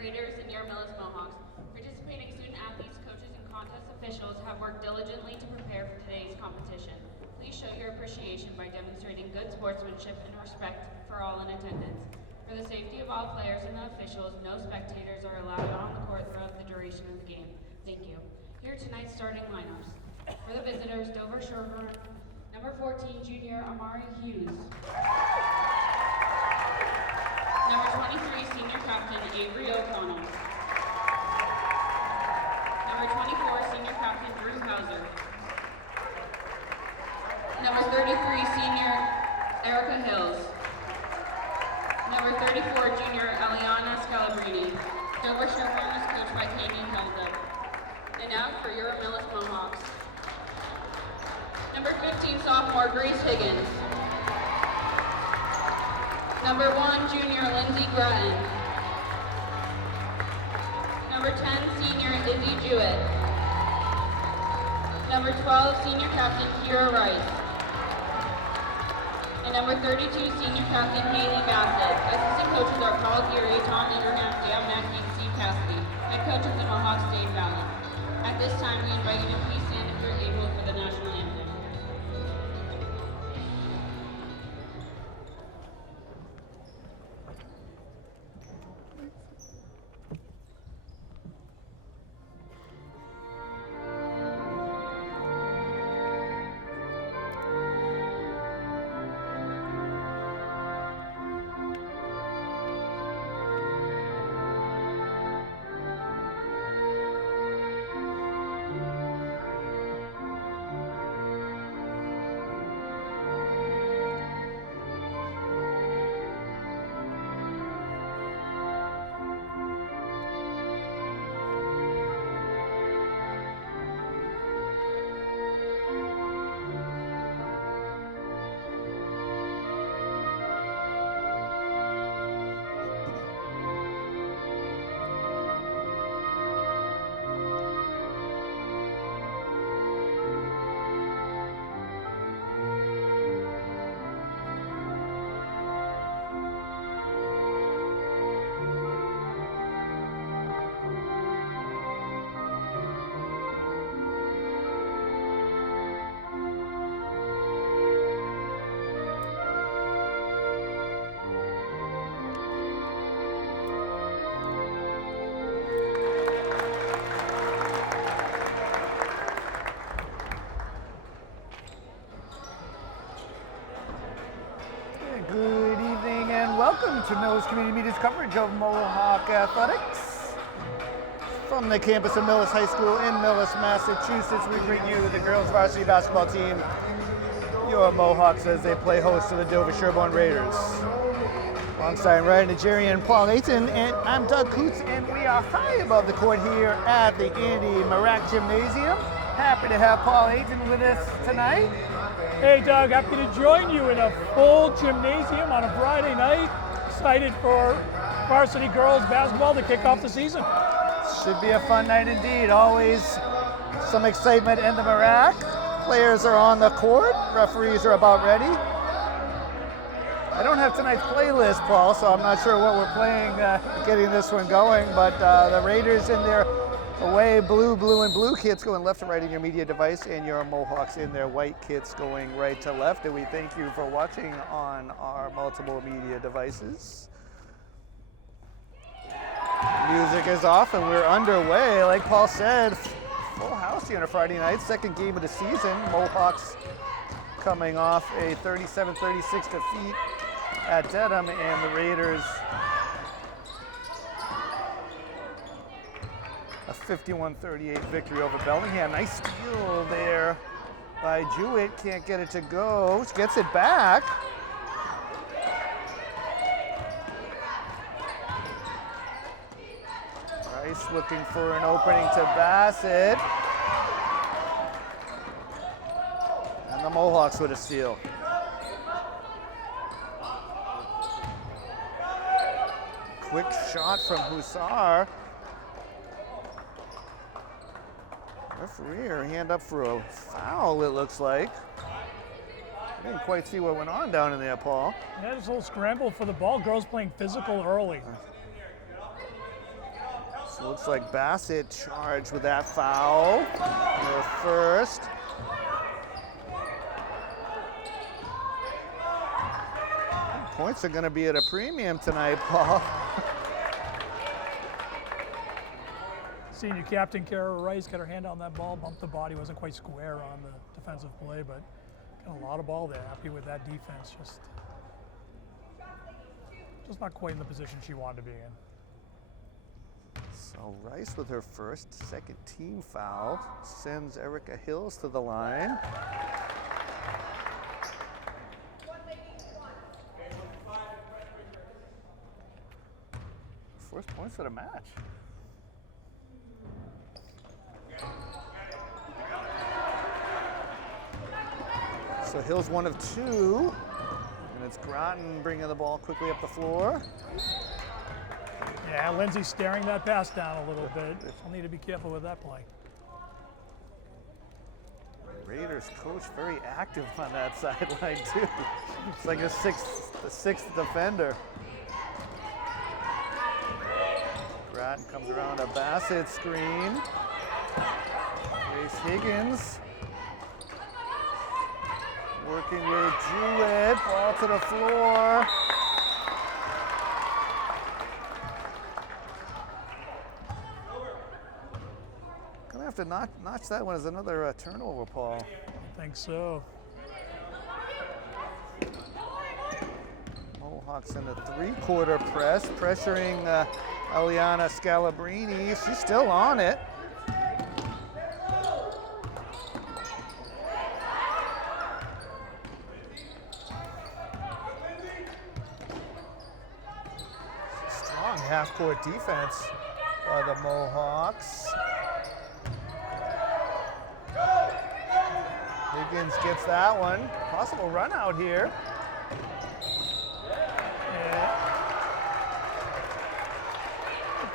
Raiders, and your Millis Mohawks. Participating student athletes, coaches, and contest officials have worked diligently to prepare for today's competition. Please show your appreciation by demonstrating good sportsmanship and respect for all in attendance. For the safety of all players and the officials, no spectators are allowed on the court throughout the duration of the game. Thank you. Here are tonight's starting lineups. For the visitors, Dover-Sherborn, number 14, junior Amari Hughes. Number 23, senior captain Avery O'Connell. Number 24, senior captain Drew Hauser. Number 33, senior Erica Hills. Number 34, junior Eliana Scalabrini. Dover-Sherborn is coached by Katie Helda. And now for your Millis Mohawks. Number 15, sophomore Grace Higgins. Number 1, junior Lindsay Grattan. Number 10, senior Izzy Jewett. Number 12, senior captain Kira Rice. And number 32, senior captain Haley Bassett. Assistant coaches are Paul Geary, Tom Ingerham, Dale Mackey, and Steve Cassidy. Head coach of the Mohawks, Dave Fallon. At this time, we invite you to please stand if you're able for the national anthem. Welcome to Millis Community Media's coverage of Mohawk Athletics. From the campus of Millis High School in Millis, Massachusetts, we bring you the girls varsity basketball team, your Mohawks, as they play host to the Dover-Sherborn Raiders. Alongside Ryan Nigerian and Paul Ayton, and I'm Doug Coots, and we are high above the court here at the Andy Marak Gymnasium. Happy to have Paul Ayton with us tonight. Hey Doug, happy to join you in a full gymnasium on a Friday night. Excited for varsity girls basketball to kick off the season. Should be a fun night indeed. Always some excitement in the Marak. Players are on the court. Referees are about ready. I don't have tonight's playlist, Paul, so I'm not sure what we're playing getting this one going, but the Raiders in their away blue and blue kits going left to right in your media device, and your Mohawks in their white kits going right to left. And we thank you for watching on our multiple media devices. Music is off and we're underway. Like Paul said, full house here on a Friday night, second game of the season. Mohawks coming off a 37-36 defeat at Dedham, and the Raiders a 51-38 victory over Bellingham. Nice steal there by Jewett. Can't get it to go. Gets it back. Rice looking for an opening to Bassett. And the Mohawks with a steal. Quick shot from Hussar. Referee, her hand up for a foul, it looks like. I didn't quite see what went on down in there, Paul. Yeah, there's a little scramble for the ball. Girls playing physical early. So looks like Bassett charged with that foul. Her first. Points are going to be at a premium tonight, Paul. Senior captain Kara Rice got her hand on that ball, bumped the body, wasn't quite square on the defensive play, but got a lot of ball there. Happy with that defense, just not quite in the position she wanted to be in. So Rice with her first, second team foul, sends Erica Hills to the line. First points of the match. So Hills 1 of 2, and it's Groton bringing the ball quickly up the floor. Yeah, Lindsay staring that pass down a little bit. She'll need to be careful with that play. Raiders coach very active on that sideline too. It's like the sixth defender. Groton comes around a Bassett screen. Grace Higgins working with Jewett, ball to the floor. Gonna have to notch that one as another turnover, Paul. I think so. Mohawks in the three-quarter press, pressuring Eliana Scalabrini. She's still on it. Strong half-court defense by the Mohawks. Higgins gets that one. Possible run out here.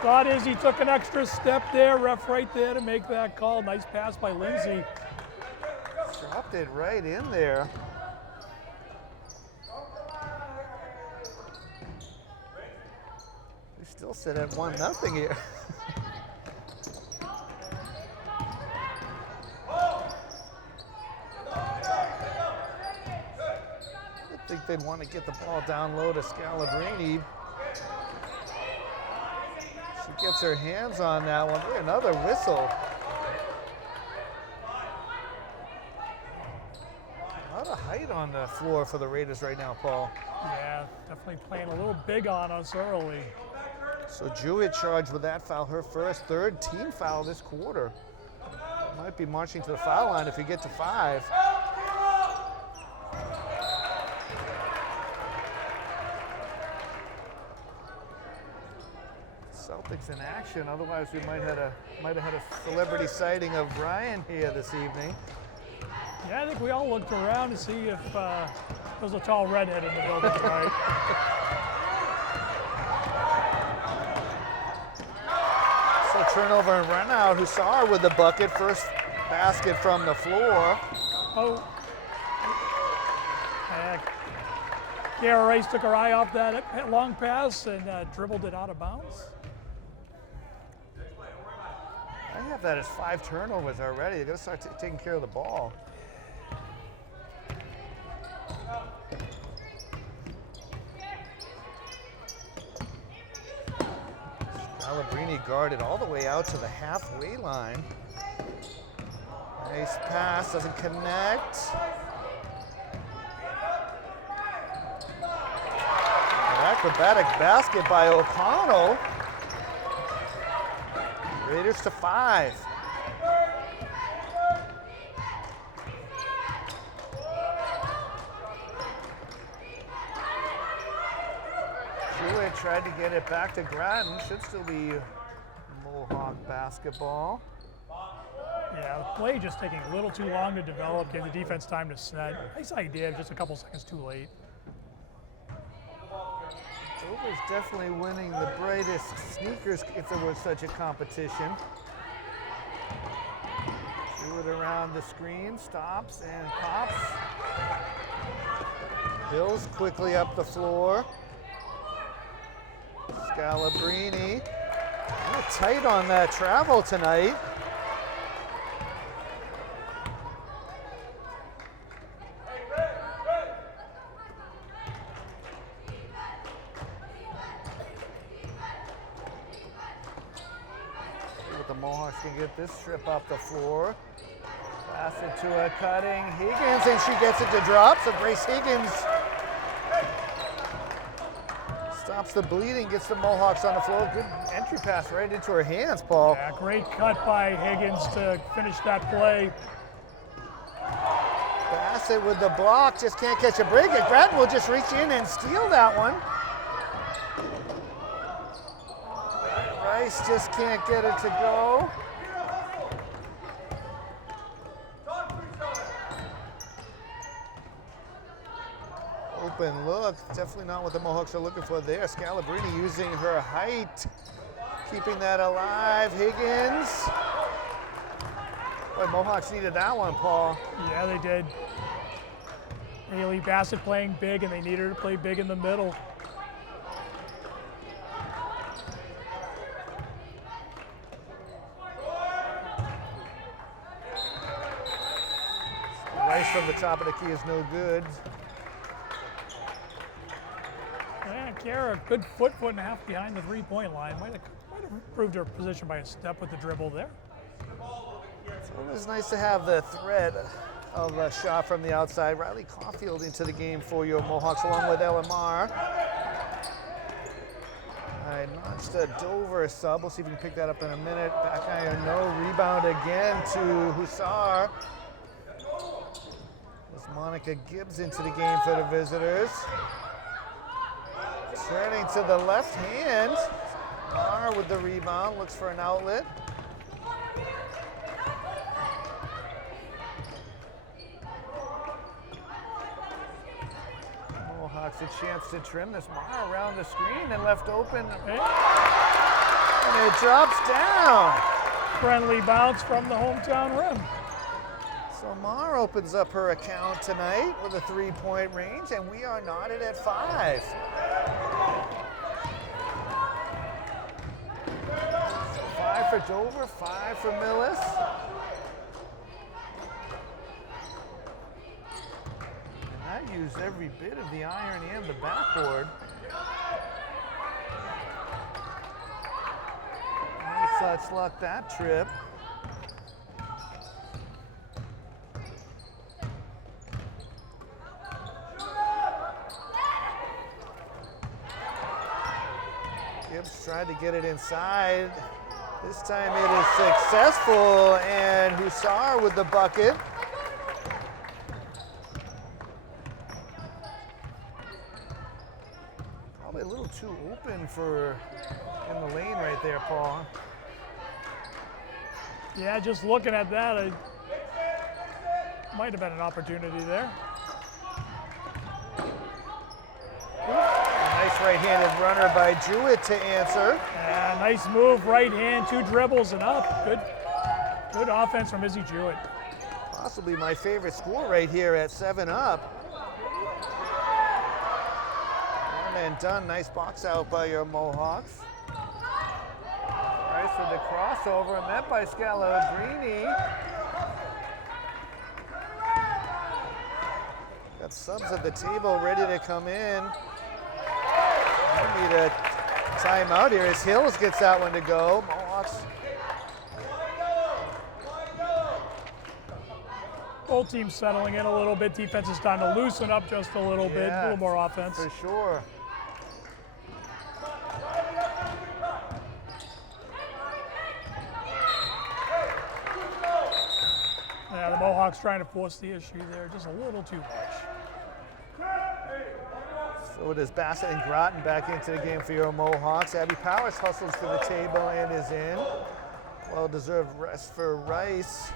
Thought is he took an extra step there, ref right there to make that call. Nice pass by Lindsay. Dropped it right in there. We still sit at 1-0 here. I think they'd want to get the ball down low to Scalabrini. She gets her hands on that one. Another whistle. A lot of height on the floor for the Raiders right now, Paul. Yeah, definitely playing a little big on us early. So Jewett charged with that foul, her first, third team foul this quarter. Might be marching to the foul line if you get to 5. Celtics in action. Otherwise, we might have had a celebrity sighting of Brian here this evening. Yeah, I think we all looked around to see if there was a tall redhead in the building, right? So turnover and run out. Hussar with the bucket. First basket from the floor. Oh. Kara Rice took her eye off that long pass and dribbled it out of bounds. I have that as 5 turnovers already. They're going to start taking care of the ball. Scalabrini guarded all the way out to the halfway line. Nice pass, doesn't connect. Acrobatic basket by O'Connell. Raiders to 5. Jewett tried to get it back to Groton. Should still be Mohawk basketball. Yeah, the play just taking a little too long to develop, giving the defense time to set. Nice idea, just a couple seconds too late. Dover's definitely winning the brightest sneakers if there was such a competition. Jewett around the screen, stops and pops. Hills quickly up the floor. Scalabrini A little tight on that travel tonight. See what the Mohawks can get this strip off the floor. Pass it to a cutting Higgins, and she gets it to drop. So Grace Higgins stops the bleeding, gets the Mohawks on the floor. Good entry pass right into her hands, Paul. Yeah, great cut by Higgins to finish that play. Bassett with the block, just can't catch a break. And Grattan will just reach in and steal that one. Rice just can't get it to go. Open look, definitely not what the Mohawks are looking for there. Scalabrini using her height, keeping that alive. Higgins. Boy, Mohawks needed that one, Paul. Yeah, they did. Haley Bassett playing big, and they needed her to play big in the middle. Rice from the top of the key is no good. Yeah, Kara, good foot and a half behind the three-point line. Might have improved her position by a step with the dribble there. It's always nice to have the threat of a shot from the outside. Riley Caulfield into the game for your Mohawks along with LMR. All right, notched a Dover sub. We'll see if we can pick that up in a minute. Back iron, no. Rebound again to Hussar. As Monica Gibbs into the game for the visitors. Turning to the left hand. Marr with the rebound, looks for an outlet. Mohawks a chance to trim this. Marr around the screen and left open. And it drops down. Friendly bounce from the hometown rim. So Marr opens up her account tonight with a three-point range, and we are knotted at 5. So 5 for Dover, 5 for Millis. And that used every bit of the iron and the backboard. No such luck that trip. Gibbs tried to get it inside. This time it is successful, and Hussar with the bucket. Probably a little too open for in the lane right there, Paul. Yeah, just looking at that, it might have been an opportunity there. Nice right-handed runner by Jewett to answer. Yeah, nice move, right hand, 2 dribbles and up. Good offense from Izzy Jewett. Possibly my favorite score right here at 7 up. One and done. Nice box out by your Mohawks. Rice with the crossover, met by Scalabrini. Got subs at the table ready to come in. We need a timeout here as Hills gets that one to go. Mohawks. Both teams settling in a little bit. Defense is time to loosen up just a little bit. A little more offense. For sure. Yeah, the Mohawks trying to force the issue there just a little too much. So it is Bassett and Groton back into the game for your Mohawks. Abby Powers hustles to the table and is in. Well-deserved rest for Rice.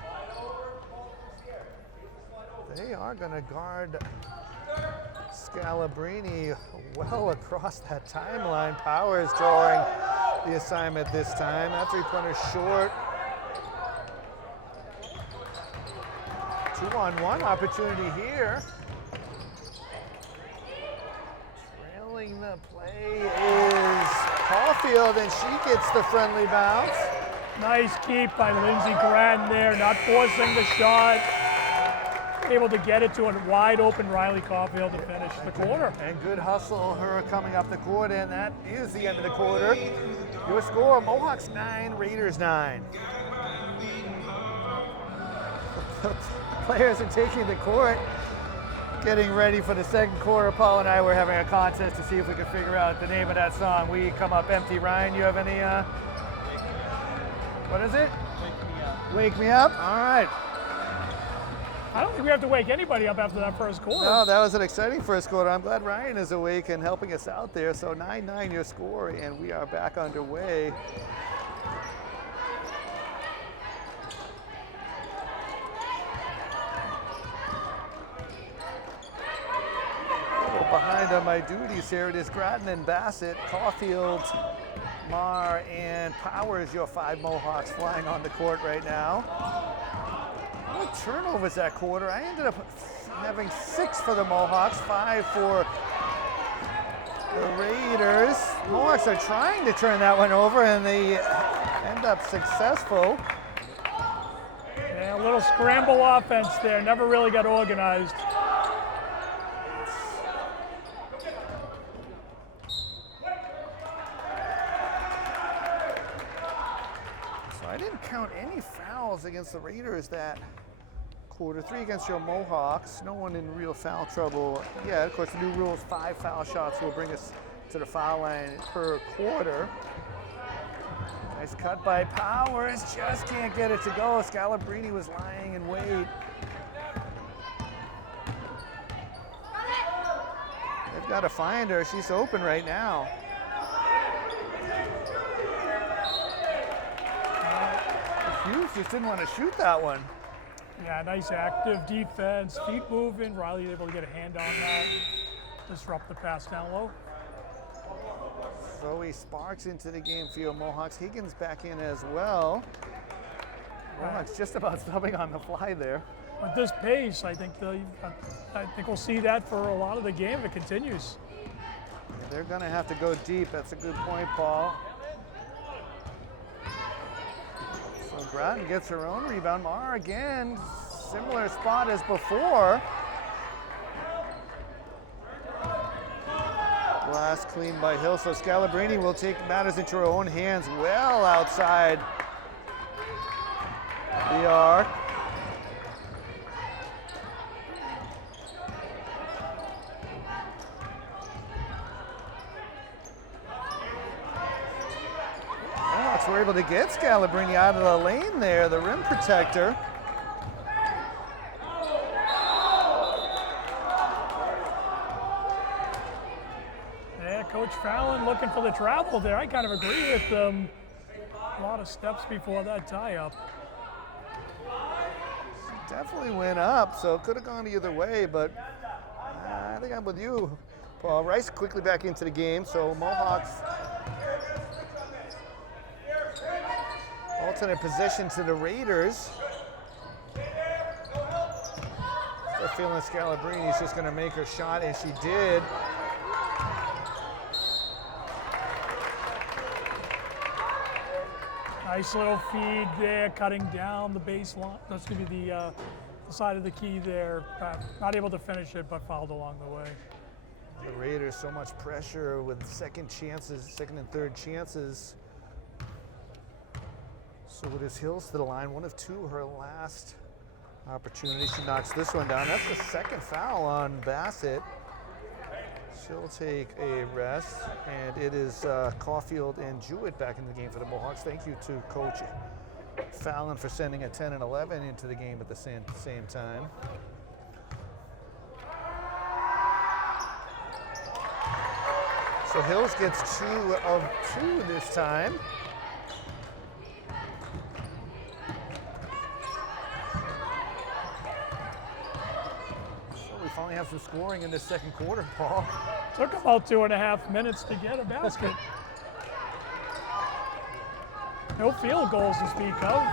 They are going to guard Scalabrini well across that timeline. Powers drawing the assignment this time. That three-pointer short. 2-on-1 opportunity here. Trailing the play is Caulfield. Caulfield, and she gets the friendly bounce. Nice keep by Lindsey Grattan there, not forcing the shot. Able to get it to a wide open Riley Caulfield to finish the quarter. And good hustle, her coming up the court, and that is the end of the quarter. Your score, Mohawks 9, Raiders 9. Players are taking the court, getting ready for the second quarter. Paul and I were having a contest to see if we could figure out the name of that song. We come up empty. Ryan, you have any, what is it? Wake me up. Wake me up? All right. I don't think we have to wake anybody up after that first quarter. No, that was an exciting first quarter. I'm glad Ryan is awake and helping us out there. So 9-9 your score, and we are back underway. A little behind on my duties here. It is Grattan and Bassett, Caulfield, Marr, and Powers, your 5 Mohawks flying on the court right now. What turnovers that quarter? I ended up having 6 for the Mohawks, 5 for the Raiders. Mohawks are trying to turn that one over, and they end up successful. Yeah, a little scramble offense there, never really got organized. So I didn't count any fouls against the Raiders that quarter. 3 against your Mohawks. No one in real foul trouble. Yeah, of course, the new rules, 5 foul shots will bring us to the foul line per quarter. Nice cut by Powers. Just can't get it to go. Scalabrini was lying in wait. They've got to find her. She's open right now. Hughes just didn't want to shoot that one. Yeah, nice active defense, feet moving. Riley able to get a hand on that, disrupt the pass down low. Zoe Sparks into the game for your Mohawks. Higgins back in as well. Mohawks just about stopping on the fly there. With this pace, I think we'll see that for a lot of the game if it continues. Yeah, they're going to have to go deep. That's a good point, Paul. So Grattan gets her own rebound. Marr again, similar spot as before. Glass cleaned by Hill, so Scalabrini will take matters into her own hands well outside the arc. Mohawks were able to get Scalabrini out of the lane there, the rim protector. Coach Fallon looking for the travel there. I kind of agree with them. A lot of steps before that tie-up. Definitely went up, so it could have gone either way, but I think I'm with you, Paul. Rice quickly back into the game, so Mohawks alternate position to the Raiders. They're feeling Scalabrini's just going to make her shot, and she did. Nice little feed there, cutting down the baseline. That's going to be the side of the key there. Not able to finish it, but fouled along the way. The Raiders, so much pressure with second and third chances. So it is Hills to the line, 1 of 2, her last opportunity. She knocks this one down. That's the second foul on Bassett. She'll take a rest, and it is Caulfield and Jewett back in the game for the Mohawks. Thank you to Coach Fallon for sending a 10 and 11 into the game at the same time. So Hills gets 2 of 2 this time. We finally have some scoring in this second quarter, Paul. Took about 2.5 minutes to get a basket. No field goals to speak of.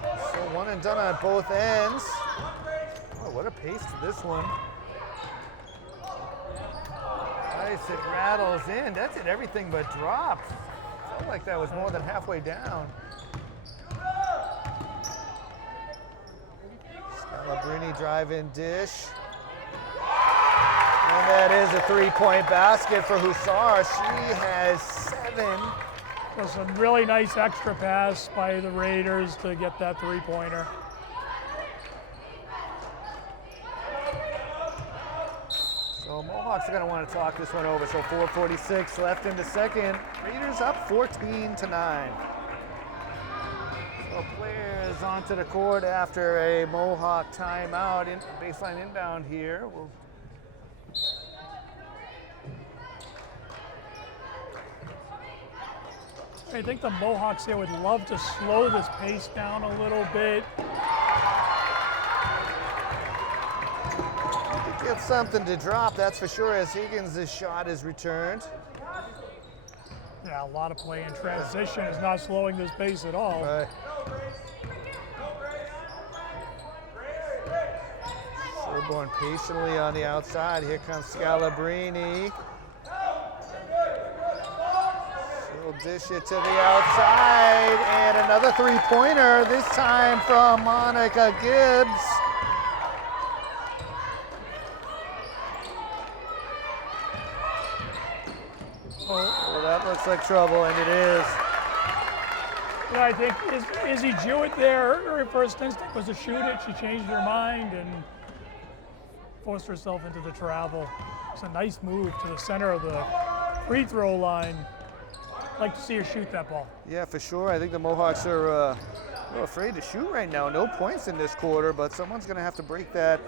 So 1 and done on both ends. Oh, what a pace to this one. nice. It rattles in. That's it. Everything but drops. Felt like that was more than halfway down. Scalabrini drive-in dish. And that is a three-point basket for Hussar. She has 7. So some really nice extra pass by the Raiders to get that three-pointer. So Mohawks are going to want to talk this one over. So 4:46 left in the second. Raiders up 14-9. So players onto the court after a Mohawk timeout. Baseline inbound here. I think the Mohawks here would love to slow this pace down a little bit. Get something to drop, that's for sure, as Higgins' shot is returned. Yeah, a lot of play in transition is not slowing this pace at all. Right. Sherborn patiently on the outside. Here comes Scalabrini. She'll dish it to the outside, and another three-pointer, this time from Monica Gibbs. Oh, that looks like trouble, and it is. Yeah, I think Izzy Jewett there, her first instinct was to shoot it. She changed her mind and forced herself into the travel. It's a nice move to the center of the free throw line. I'd like to see her shoot that ball. Yeah, for sure. I think the Mohawks are a little afraid to shoot right now. No points in this quarter, but someone's going to have to break that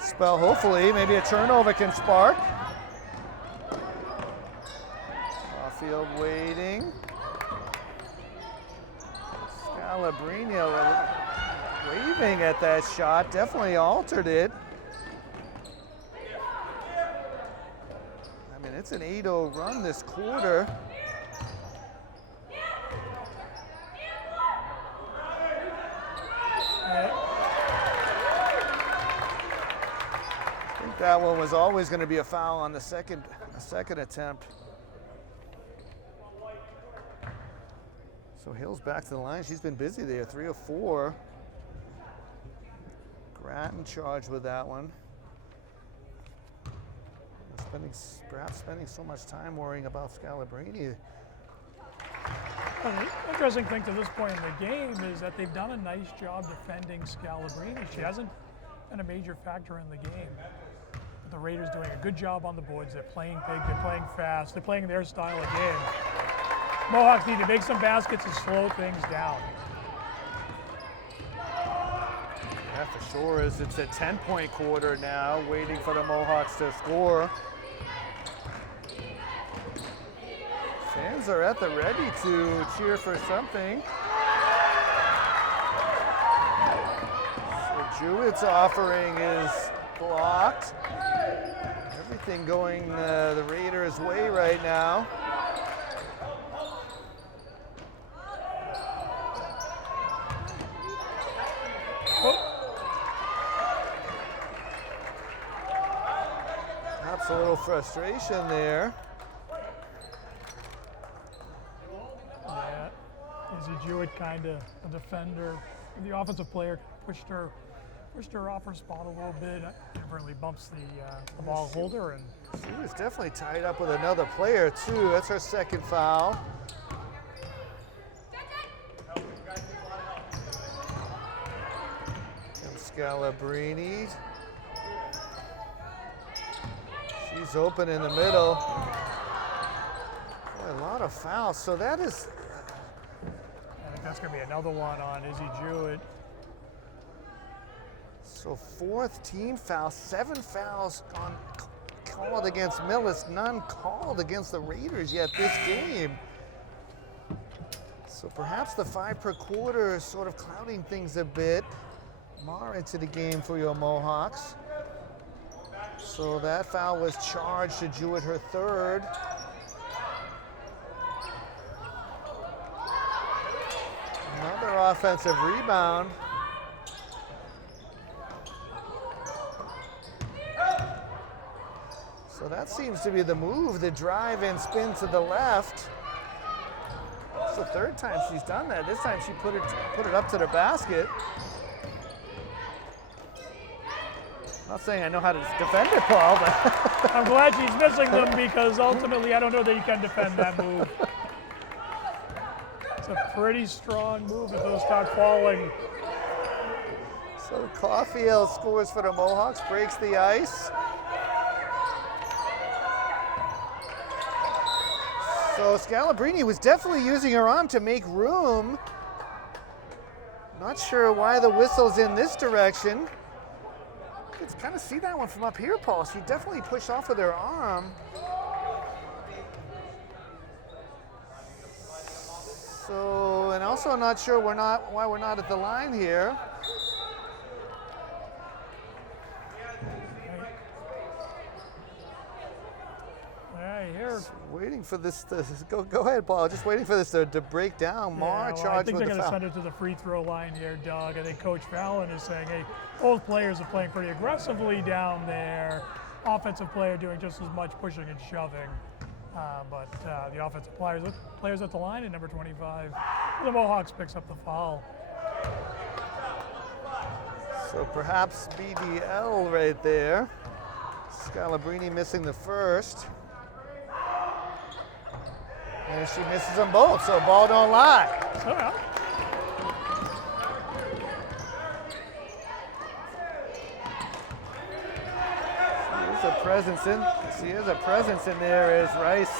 spell, hopefully. Maybe a turnover can spark. Field waiting. Scalabrini waving at that shot, definitely altered it. I mean, it's an 8-0 run this quarter. I think that one was always going to be a foul on the second attempt. So Hill's back to the line. She's been busy there, 3 of 4. Grattan charged with that one. Perhaps spending so much time worrying about Scalabrini. The interesting thing to this point in the game is that they've done a nice job defending Scalabrini. She hasn't been a major factor in the game. But the Raiders doing a good job on the boards. They're playing big, they're playing fast, they're playing their style of game. Mohawks need to make some baskets and slow things down. Yeah, for sure. It's a 10-point quarter now, waiting for the Mohawks to score. Fans are at the ready to cheer for something. So Jewett's offering is blocked. Everything going the Raiders' way right now. Perhaps a little frustration there. Yeah, Izzy Jewett kind of a defender. The offensive player pushed her off her spot a little bit. Really bumps the ball holder, and She was definitely tied up with another player too. That's her second foul. And Scalabrini. She's open in the middle. Boy, a lot of fouls. So that is. I think that's going to be another one on Izzy Jewett. So 4th team foul, 7 fouls called against Millis, none called against the Raiders yet this game. So perhaps the 5 per quarter is sort of clouding things a bit. Mar into the game for your Mohawks. So that foul was charged to Jewett, her 3rd. Another offensive rebound. So that seems to be the move, the drive and spin to the left. It's the third time she's done that. This time she put it up to the basket. Not saying I know how to defend it, Paul, but I'm glad she's missing them because ultimately I don't know that you can defend that move. It's a pretty strong move if those start falling. So Caulfield scores for the Mohawks, breaks the ice. So Scalabrini was definitely using her arm to make room. Not sure why the whistle's in this direction. You can kind of see that one from up here, Paul. She definitely pushed off with her arm. So, and also not sure why we're not at the line here. Just waiting for this to go ahead, Paul. Just waiting for this to break down. Marr charged with the foul. I think they're going to send it to the free throw line here, Doug. I think Coach Fallon is saying, hey, both players are playing pretty aggressively down there. Offensive player doing just as much pushing and shoving. But the offensive players at the line, and number 25 for the Mohawks picks up the foul. So perhaps BDL right there. Scalabrini missing the first. And she misses them both, so ball don't lie. Oh, yeah. She is a presence in there as Rice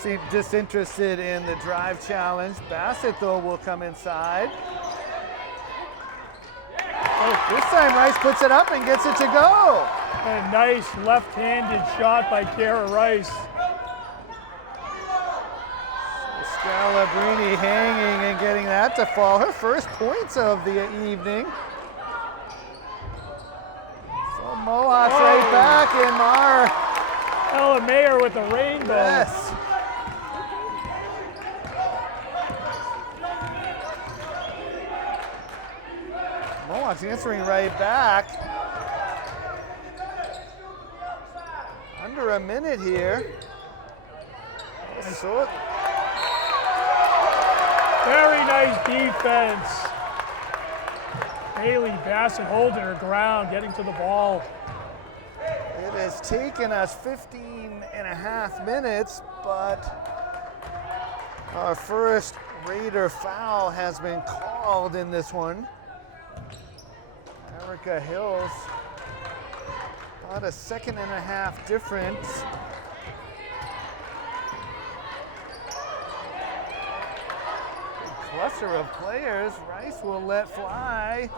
seemed disinterested in the drive challenge. Bassett, though, will come inside. Oh, this time Rice puts it up and gets it to go. A nice left-handed shot by Kara Rice. Scalabrini hanging and getting that to fall. Her first points of the evening. So Mohawks right back in Marr. Ella Mayer with the rainbow. Yes. Mohawks answering right back. Under a minute here. So very nice defense. Haley Bassett holding her ground, getting to the ball. It has taken us 15 and a half minutes, but our first Raider foul has been called in this one. Erica Hills, about a second and a half difference. Cluster of players. Rice will let fly.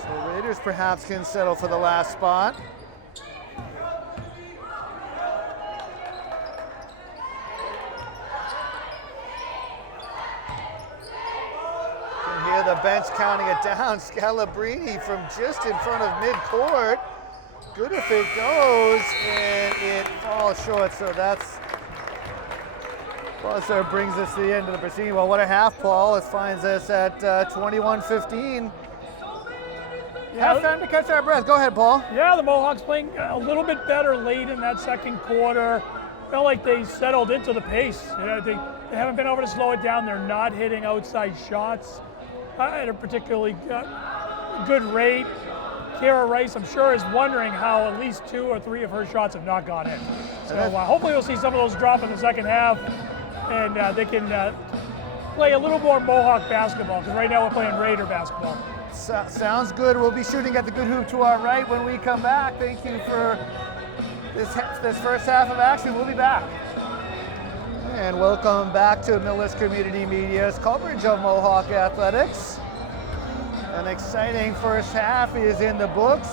So Raiders perhaps can settle for the last spot. You can hear the bench counting it down. Scalabrini from just in front of midcourt. Good if it goes, and it falls short, so that's buzzer brings us to the end of the proceeding. Well, what a half, Paul. It finds us at 21-15. Half time to catch our breath. Go ahead, Paul. Yeah, the Mohawks playing a little bit better late in that second quarter. Felt like they settled into the pace. They haven't been able to slow it down. They're not hitting outside shots at a particularly good rate. Kara Rice, I'm sure, is wondering how at least 2 or 3 of her shots have not gone in. So hopefully we'll see some of those drop in the second half, and they can play a little more Mohawk basketball, because right now we're playing Raider basketball. Sounds good. We'll be shooting at the good hoop to our right when we come back. Thank you for this first half of action. We'll be back. And welcome back to Millis Community Media's coverage of Mohawk Athletics. An exciting first half is in the books.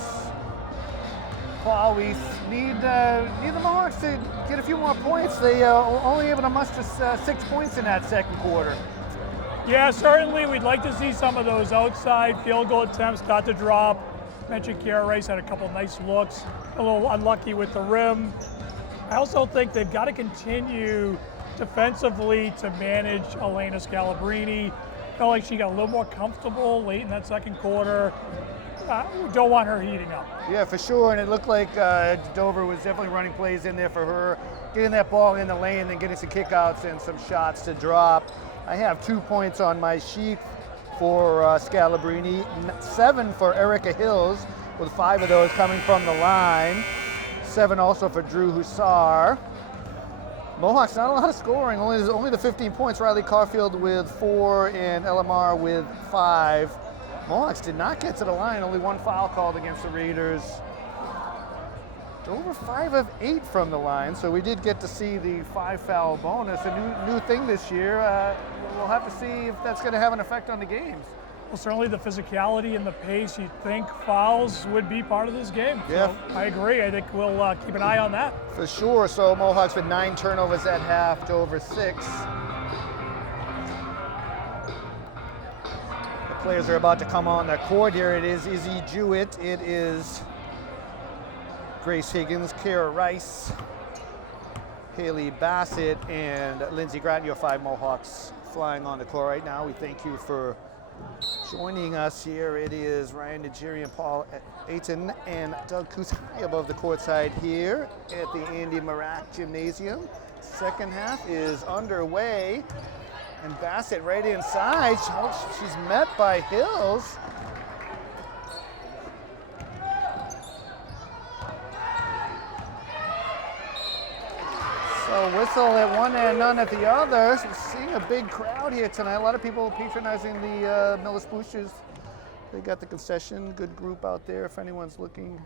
Paul, we need the Mohawks to get a few more points. They only able to muster 6 points in that second quarter. Yeah, certainly we'd like to see some of those outside field goal attempts start to drop. Mentioned Kara Rice had a couple nice looks, a little unlucky with the rim. I also think they've got to continue defensively to manage Elena Scalabrini. Felt like she got a little more comfortable late in that second quarter. don't want her heating up. Yeah, for sure, and it looked like Dover was definitely running plays in there for her, getting that ball in the lane and getting some kickouts and some shots to drop. I have 2 points on my sheet for Scalabrini, 7 for Erica Hills, with 5 of those coming from the line. 7 also for Drew Hussar. Mohawks, not a lot of scoring, only the 15 points. Riley Caulfield with 4 and LMR with 5. Mohawks did not get to the line, only 1 foul called against the Raiders. Dover 5 of 8 from the line, so we did get to see the 5 foul bonus, a new thing this year. We'll have to see if that's going to have an effect on the games. Well, certainly the physicality and the pace, you'd think fouls would be part of this game. Yeah. So I agree. I think we'll keep an eye on that. For sure. So Mohawks with 9 turnovers at half, Dover 6. The players are about to come on the court here. It is Izzy Jewett. It is Grace Higgins, Kara Rice, Haley Bassett, and Lindsey Grant. Your 5 Mohawks flying on the court right now. We thank you for joining us here. It is Ryan Nigerian, Paul Ayton, and Doug Coos high above the courtside here at the Andy Marak Gymnasium. Second half is underway, and Bassett right inside. She's met by Hills. So whistle at one end, none at the other. So seeing a big crowd here tonight. A lot of people patronizing the Millis Boosters. They got the concession, good group out there if anyone's looking.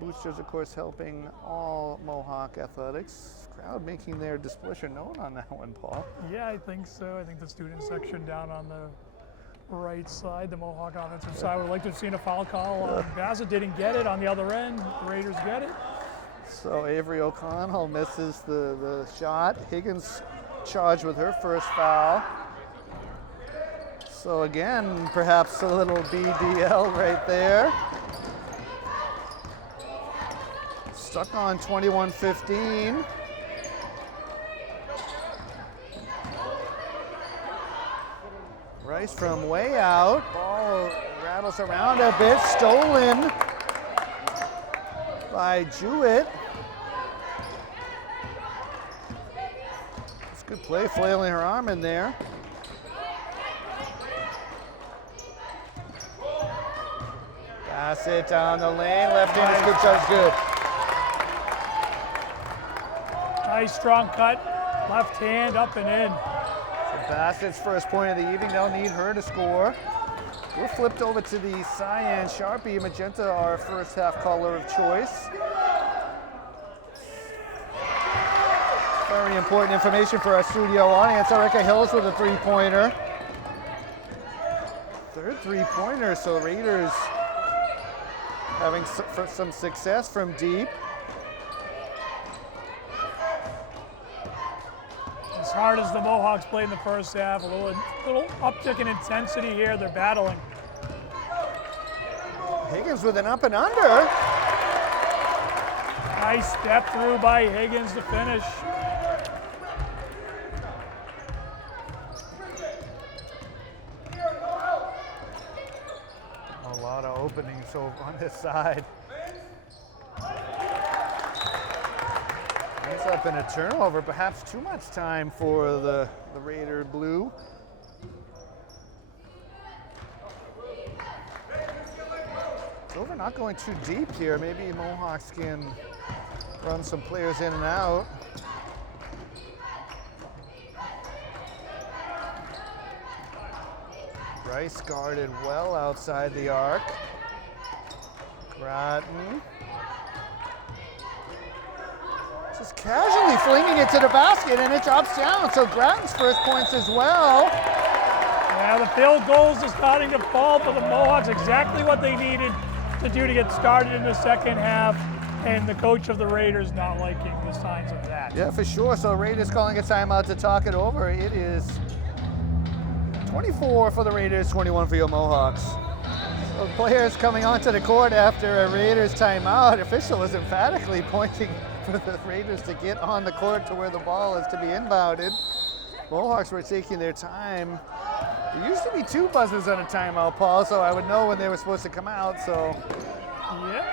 Boosters, of course, helping all Mohawk athletics. Crowd making their displeasure known on that one, Paul. Yeah, I think so. I think the student section down on the right side, the Mohawk offensive side, would like to have seen a foul call. Bassett didn't get it on the other end. The Raiders get it. So Avery O'Connell misses the shot. Higgins charged with her first foul. So again, perhaps a little BDL right there. Stuck on 21-15. Rice from way out. Ball rattles around a bit. Stolen by Jewett. It's good play, flailing her arm in there. Bassett down the lane, left hand is good, shot is good. Nice strong cut, left hand up and in. So Bassett's first point of the evening, they'll need her to score. We're flipped over to the cyan, Sharpie, magenta, our first half color of choice. Very important information for our studio audience. Erica Hills with a 3-pointer. Third 3-pointer, so Raiders having some success from deep. As hard as the Mohawks played in the first half, a little uptick in intensity here. They're battling. Higgins with an up and under. Nice step through by Higgins to finish. A lot of openings over on this side. Ends up in a turnover, perhaps too much time for the Raider Blue. Dover not going too deep here. Maybe Mohawks can run some players in and out. Rice guarded well outside the arc. Grattan. Just casually flinging it to the basket, and it drops down. So Grattan's first points as well. Yeah, the field goals are starting to fall for the Mohawks. Exactly what they needed to do to get started in the second half. And the coach of the Raiders not liking the signs of that. Yeah, for sure. So Raiders calling a timeout to talk it over. It is 24 for the Raiders, 21 for your Mohawks. So players coming onto the court after a Raiders timeout. Official is emphatically pointing for the Raiders to get on the court to where the ball is to be inbounded. Mohawks were taking their time. There used to be 2 buzzers on a timeout, Paul, so I would know when they were supposed to come out. So Yep.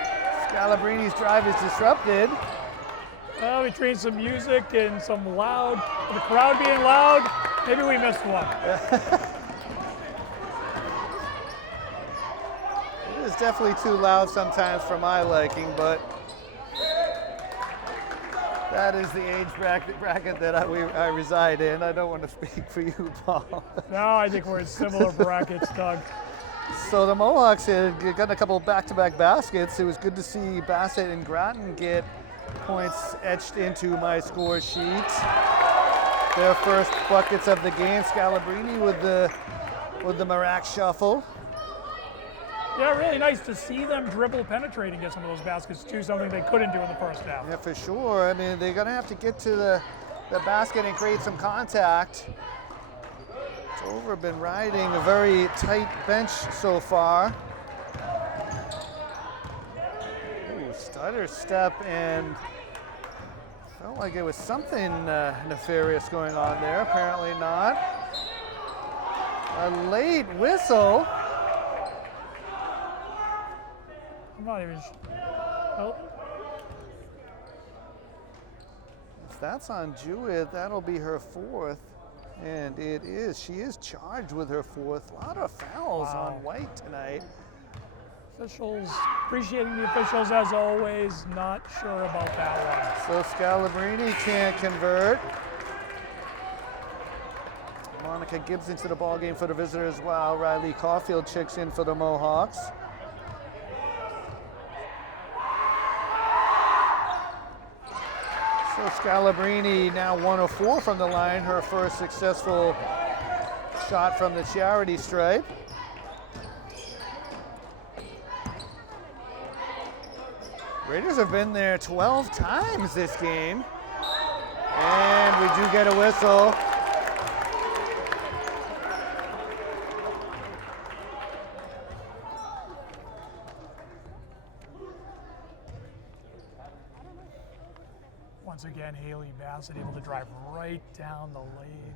Scalabrini's drive is disrupted. Well, between some music and some loud, the crowd being loud, maybe we missed one. It is definitely too loud sometimes for my liking, but that is the age bracket that I reside in. I don't want to speak for you, Paul. No, I think we're in similar brackets, Doug. So the Mohawks had gotten a couple back-to-back baskets. It was good to see Bassett and Groton get points etched into my score sheet. Their first buckets of the game. Scalabrini with the Marac shuffle. Yeah, really nice to see them dribble penetrating, get some of those baskets too, something they couldn't do in the first half. Yeah, for sure. I mean, they're going to have to get to the basket and create some contact. Dover been riding a very tight bench so far. Ooh, stutter step, and felt like it was something nefarious going on there. Apparently not. A late whistle. I'm not even oh. If that's on Jewett, that'll be her 4th. And it is. She is charged with her 4th. A lot of fouls on White tonight. Officials, appreciating the officials as always, not sure about that one. So Scalabrini can't convert. Monica Gibbs into the ball game for the visitors as well. Riley Caulfield checks in for the Mohawks. So Scalabrini now 1 of 4 from the line, her first successful shot from the charity stripe. Raiders have been there 12 times this game. And we do get a whistle. Once again, Haley Bassett able to drive right down the lane.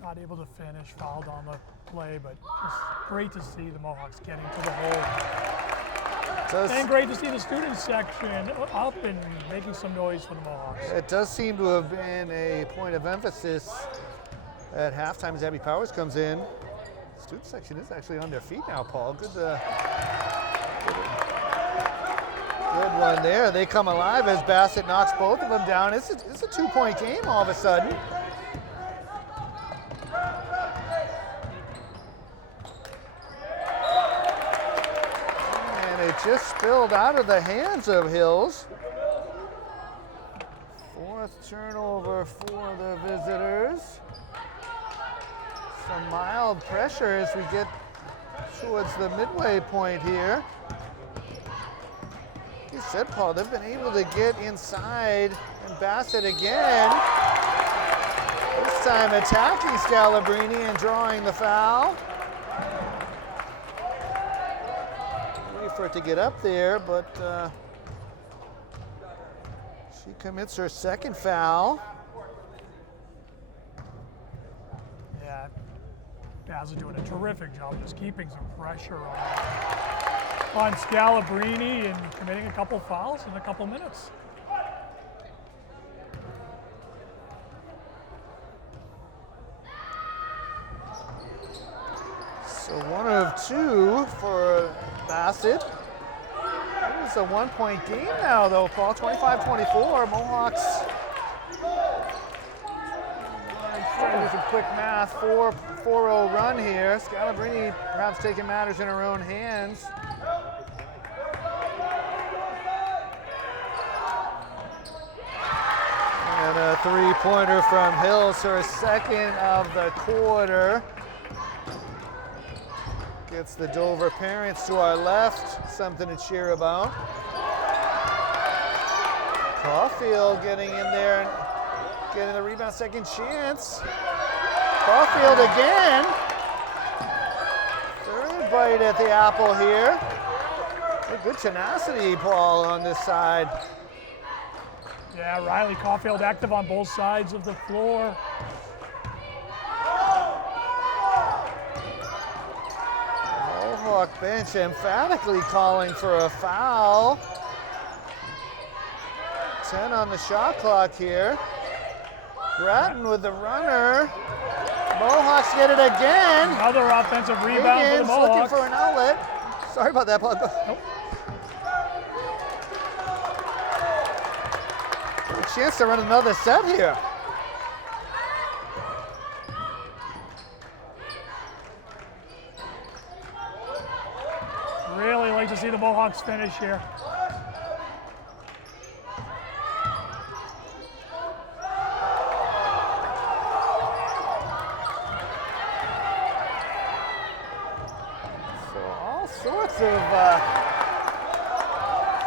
Not able to finish, fouled on the play, but just great to see the Mohawks getting to the hole. And great to see the student section up and making some noise for the Mohawks. It does seem to have been a point of emphasis at halftime as Abby Powers comes in. The student section is actually on their feet now, Paul. Good one there. They come alive as Bassett knocks both of them down. It's a 2-point game all of a sudden. And it just spilled out of the hands of Hills. 4th turnover for the visitors. Some mild pressure as we get towards the midway point here. You said, Paul, they've been able to get inside, and Bassett again. This time attacking Scalabrini and drawing the foul. Wait for it to get up there, but she commits her 2nd foul. Yeah, Bassett doing a terrific job just keeping some pressure on Scalabrini and committing a couple fouls in a couple minutes. So 1 of 2 for Bassett. It is a 1-point game now, though, Paul. 25-24. Mohawks. Trying to do some quick math. 4-0 run here. Scalabrini perhaps taking matters in her own hands. And a 3-pointer from Hills, her 2nd of the quarter. Gets the Dover parents to our left, something to cheer about. Caulfield getting in there and getting the rebound, 2nd chance. Caulfield again. 3rd bite at the apple here. Good tenacity, Paul, on this side. Yeah, Riley Caulfield active on both sides of the floor. Mohawk bench emphatically calling for a foul. 10 on the shot clock here. Grattan with the runner. Mohawks get it again. Another offensive rebound for the Higgins Mohawks. looking for an outlet. Sorry about that, Paul. Nope. A chance to run another set here. Really like to see the Mohawks finish here. So all sorts of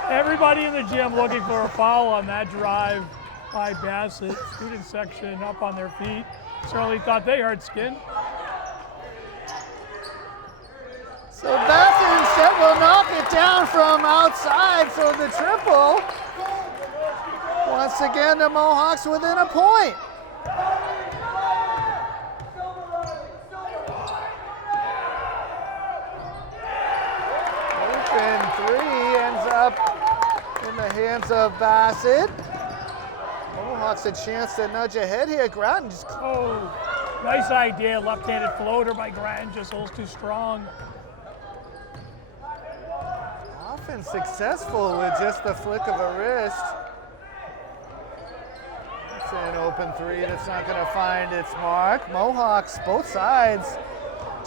Everybody in the gym looking for a foul on that drive by Bassett. Student section up on their feet. Certainly thought they heard skin. So Bassett instead will knock it down from outside, so the triple. Once again, the Mohawks within a point. Open three ends up in the hands of Bassett. Mohawks a chance to nudge ahead here. Grattan just Oh, nice idea. Left-handed floater by Grattan, just a little too strong. often successful with just the flick of a wrist. It's an open three that's not going to find its mark. Mohawks, both sides,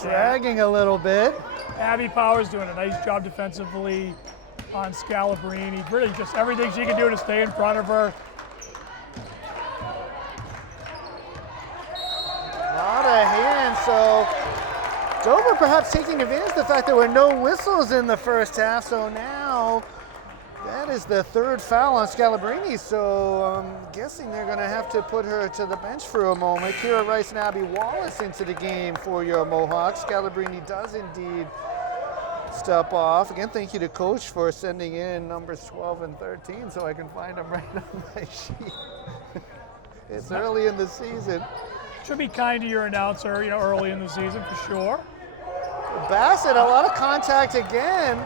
dragging a little bit. Abby Powers doing a nice job defensively on Scalabrini. Really just everything she can do to stay in front of her. A lot of hands, so Dover perhaps taking advantage of the fact there were no whistles in the first half, so now that is the third foul on Scalabrini, so I'm guessing they're going to have to put her to the bench for a moment. Kira Rice and Abby Wallace into the game for your Mohawks. Scalabrini does indeed step off. Again, thank you to Coach for sending in numbers 12 and 13 so I can find them right on my sheet. It's early in the season. Should be kind to your announcer, early in the season for sure. Bassett, a lot of contact again.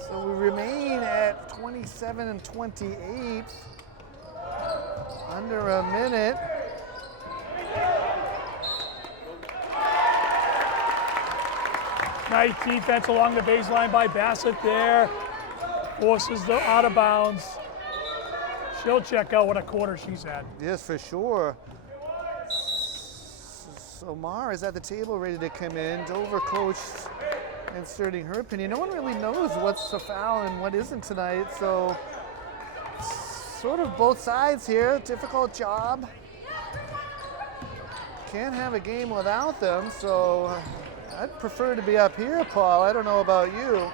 So we remain at 27 and 28. Under a minute. Nice defense along the baseline by Bassett there. Forces the out of bounds. She'll check out what a quarter she's had. Yes, for sure. So Mar is at the table ready to come in. Dover coach inserting her opinion. No one really knows what's a foul and what isn't tonight, so sort of both sides here. Difficult job. Can't have a game without them, so I'd prefer to be up here, Paul. I don't know about you.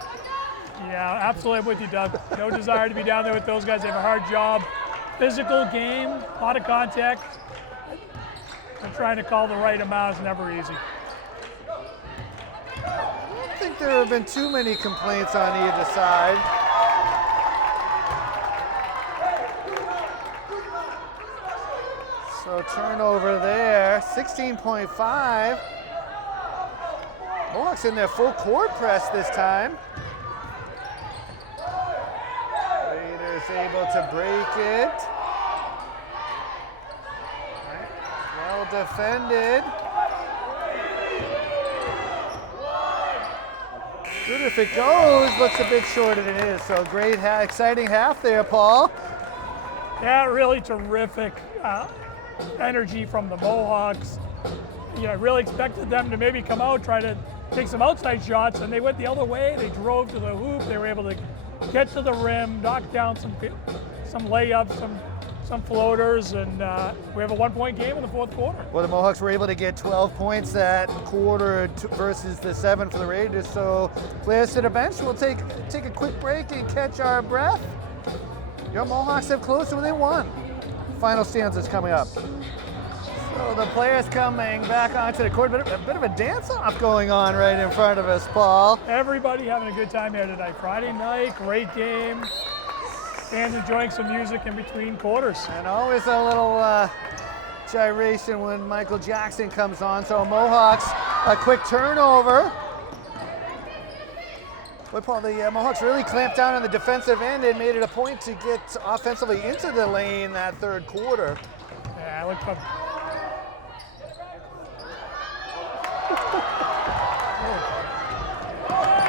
Yeah, absolutely I'm with you, Doug. No desire to be down there with those guys. They have a hard job. Physical game, a lot of contact. And trying to call the right amount is never easy. I don't think there have been too many complaints on either side. So turnover there, 16.5. Mohawks in their full court press this time. Raiders able to break it. Well defended. Good if it goes, looks a bit shorter than it is. So great, exciting half there, Paul. Yeah, really terrific energy from the Mohawks. I really expected them to maybe come out, try to take some outside shots, and they went the other way. They drove to the hoop. They were able to get to the rim, knock down some layups, some floaters, and we have a one-point game in the fourth quarter. Well, the Mohawks were able to get 12 points that quarter versus the 7 for the Raiders. So players to the bench. We'll take a quick break and catch our breath. Your Mohawks have closed to within one. Final stanzas coming up. So the players coming back onto the court. A bit of a dance-off going on right in front of us, Paul. Everybody having a good time here tonight. Friday night, great game. Fans enjoying some music in between quarters. And always a little gyration when Michael Jackson comes on. So Mohawks, a quick turnover. But Paul, the Mohawks really clamped down on the defensive end and made it a point to get offensively into the lane that third quarter. Yeah, I look for.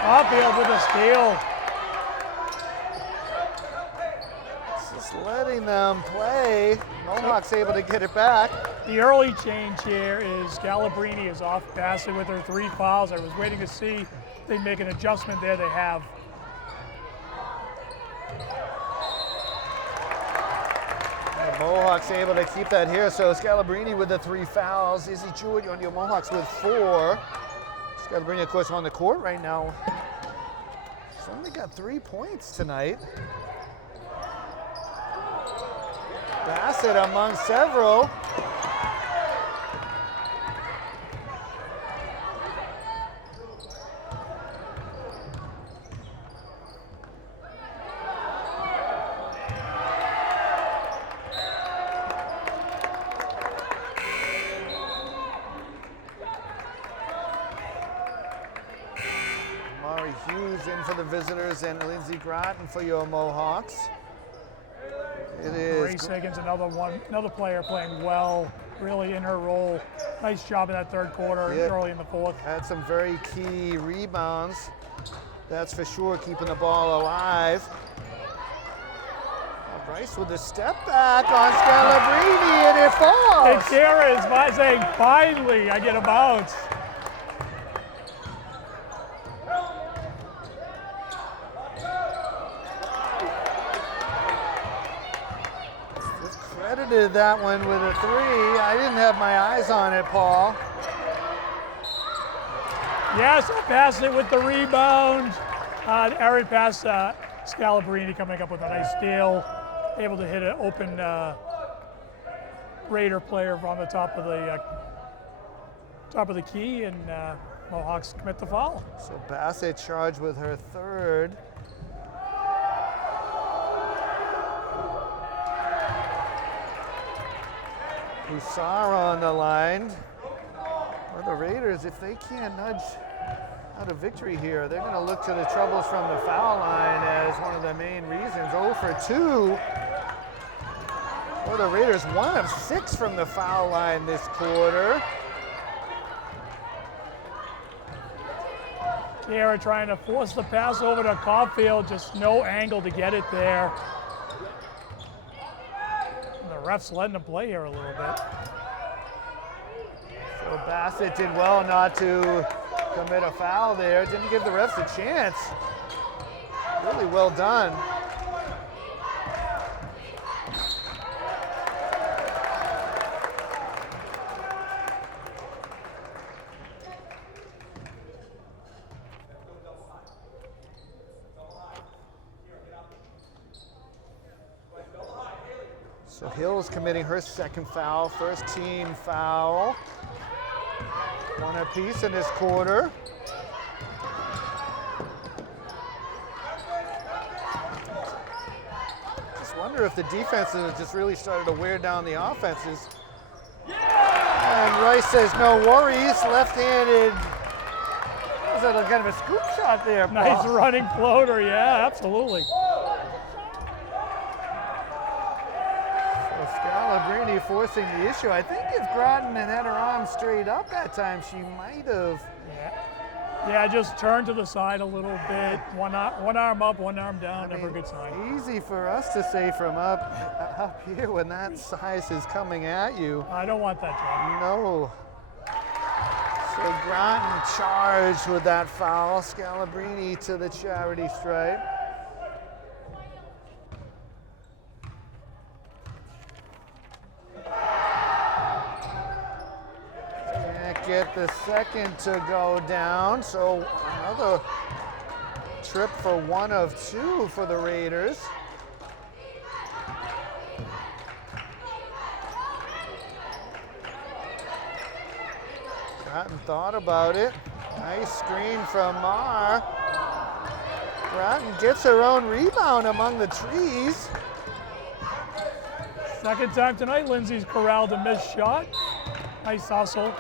Caulfield with a steal. Just letting them play. Mohawks able to get it back. The early change here is Scalabrini is off Bassett with her 3 fouls. I was waiting to see if they'd make an adjustment there. They have. And Mohawks able to keep that here. So Scalabrini with the 3 fouls. Izzy Jewett on your Mohawks with 4. Scalabrini, of course, on the court right now. He's only got 3 points tonight. Bassett among several. Hughes in for the visitors and Lindsey Groton for your Mohawks. It is Grace Higgins, another player playing well, really in her role. Nice job in that third quarter, early in the fourth. Had some very key rebounds. That's for sure, keeping the ball alive. Rice with the step back on Scalabrini, and it falls. And Kara is saying, finally, I get a bounce. Credited that one with a 3. I didn't have my eyes on it, Paul. Yes, Bassett with the rebound. Aaron pass Scalabrini coming up with a nice steal. Able to hit an open Raider player on the top of the key, and Mohawks commit the foul. So Bassett charged with her 3rd. Hussar on the line. Well, the Raiders, if they can't nudge out a victory here, they're going to look to the troubles from the foul line as one of the main reasons. 0 for 2. Well, the Raiders 1 of 6 from the foul line this quarter. Kara trying to force the pass over to Caulfield, just no angle to get it there. The ref's letting them play here a little bit. So Bassett did well not to commit a foul there. Didn't give the refs a chance. Really well done. So Hill's committing her 2nd foul, 1st team foul. 1 apiece in this quarter. Just wonder if the defenses have just really started to wear down the offenses. And Rice says no worries, left-handed. Was that a kind of a scoop shot there, Paul? Nice running floater, yeah, absolutely. Scalabrini forcing the issue. I think if Groton had her arm straight up that time, she might have. Yeah, just turn to the side a little bit. One arm up, one arm down, never a good sign. Easy for us to say from up here when that size is coming at you. I don't want that job. No. So Groton charged with that foul. Scalabrini to the charity stripe. Get the 2nd to go down, so another trip for 1 of 2 for the Raiders. Groton thought about it. Nice screen from Marr. Groton gets her own rebound among the trees. Second time tonight, Lindsay's corralled a missed shot. Nice hustle.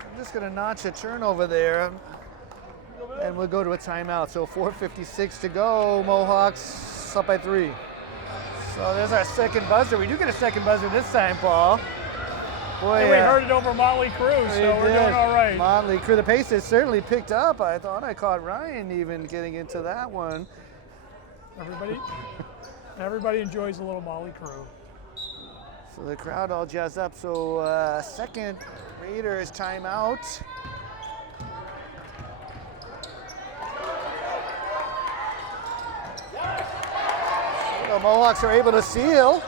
I'm just going to notch a turnover there, and we'll go to a timeout. So 4:56 to go. Mohawks up by 3. So there's our second buzzer. We do get a second buzzer this time, Paul. Boy, And we heard it over Motley Crue, so we're doing all right. Motley Crue. The pace has certainly picked up. I thought I caught Ryan even getting into that one. Everybody enjoys a little Motley Crue. So the crowd all jazzed up. So second Raiders timeout. So the Mohawks are able to seal.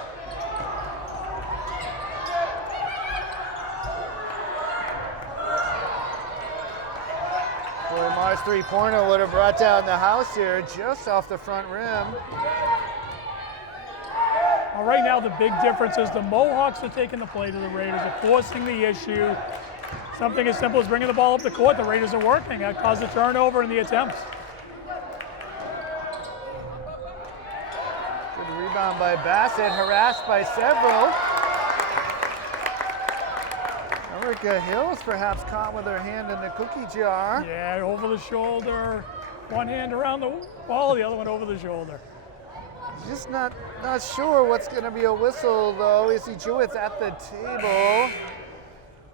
Boy, Mars three-pointer would have brought down the house here just off the front rim. Well, right now, the big difference is the Mohawks are taking the play to the Raiders, are forcing the issue. Something as simple as bringing the ball up the court, the Raiders are working. That caused a turnover in the attempts. Good rebound by Bassett, harassed by several. Erica Hills perhaps caught with her hand in the cookie jar. Yeah, over the shoulder. One hand around the ball, the other one over the shoulder. Just not sure what's going to be a whistle, though. Izzy Jewett's at the table.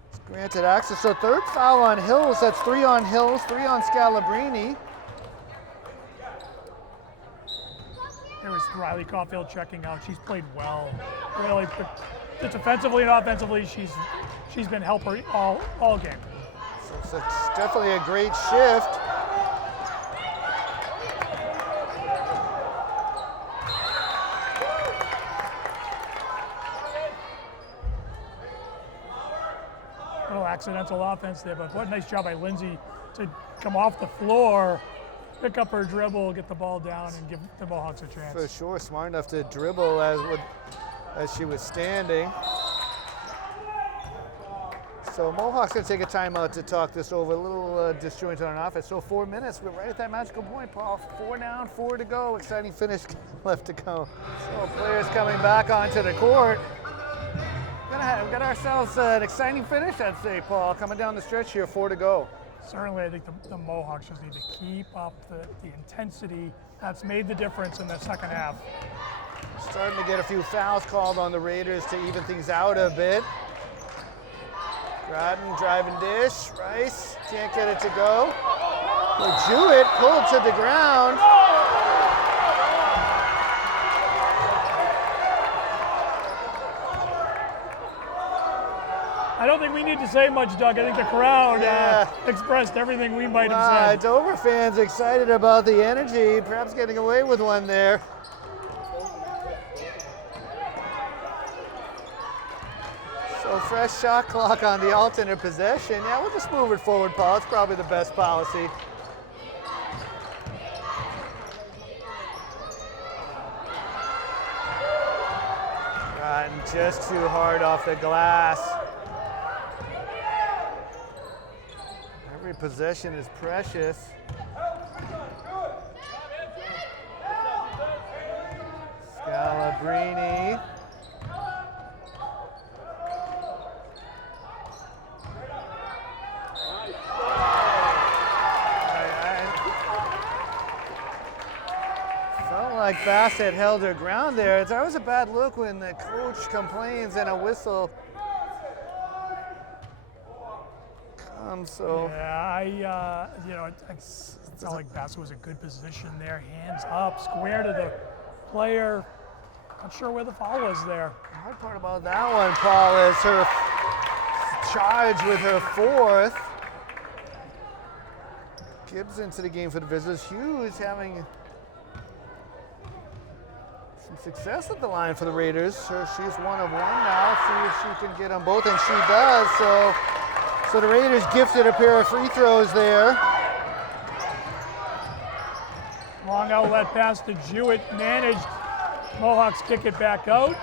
It's granted access. So third foul on Hills. That's 3 on Hills, 3 on Scalabrini. There was Riley Caulfield checking out. She's played well. Really, defensively and offensively, she's been helper all game. So it's definitely a great shift. Little accidental offense there, but what a nice job by Lindsay to come off the floor, pick up her dribble, get the ball down, and give the Mohawks a chance. For sure, smart enough to dribble as she was standing. So Mohawks going to take a timeout to talk this over. A little disjointed on offense. So 4 minutes, we're right at that magical point, Paul. 4 down, 4 to go. Exciting finish left to go. So players coming back onto the court. We've got ourselves an exciting finish, I'd say, Paul. Coming down the stretch here, 4 to go. Certainly, I think the Mohawks just need to keep up the intensity. That's made the difference in the second half. Starting to get a few fouls called on the Raiders to even things out a bit. Groton driving dish. Rice can't get it to go. Jewett pulled to the ground. I don't think we need to say much, Doug. I think the crowd expressed everything we might have said. Dover fans excited about the energy, perhaps getting away with one there. So fresh shot clock on the alternate possession. Yeah, we'll just move it forward, Paul. It's probably the best policy. Groton just too hard off the glass. Every possession is precious. Scalabrini. Felt like Bassett held her ground there. It's always a bad look when the coach complains and a whistle comes. So yeah, it felt like Bassett was a good position there. Hands up, square to the player. Not sure where the foul was there. The hard part about that one, Paul, is her charge with her fourth. Gibbs into the game for the visitors. Hughes having some success at the line for the Raiders. So she's 1 of 1 now. See if she can get them both, and she does. So the Raiders gifted a pair of free throws there. Long outlet pass to Jewett, managed. Mohawks kick it back out.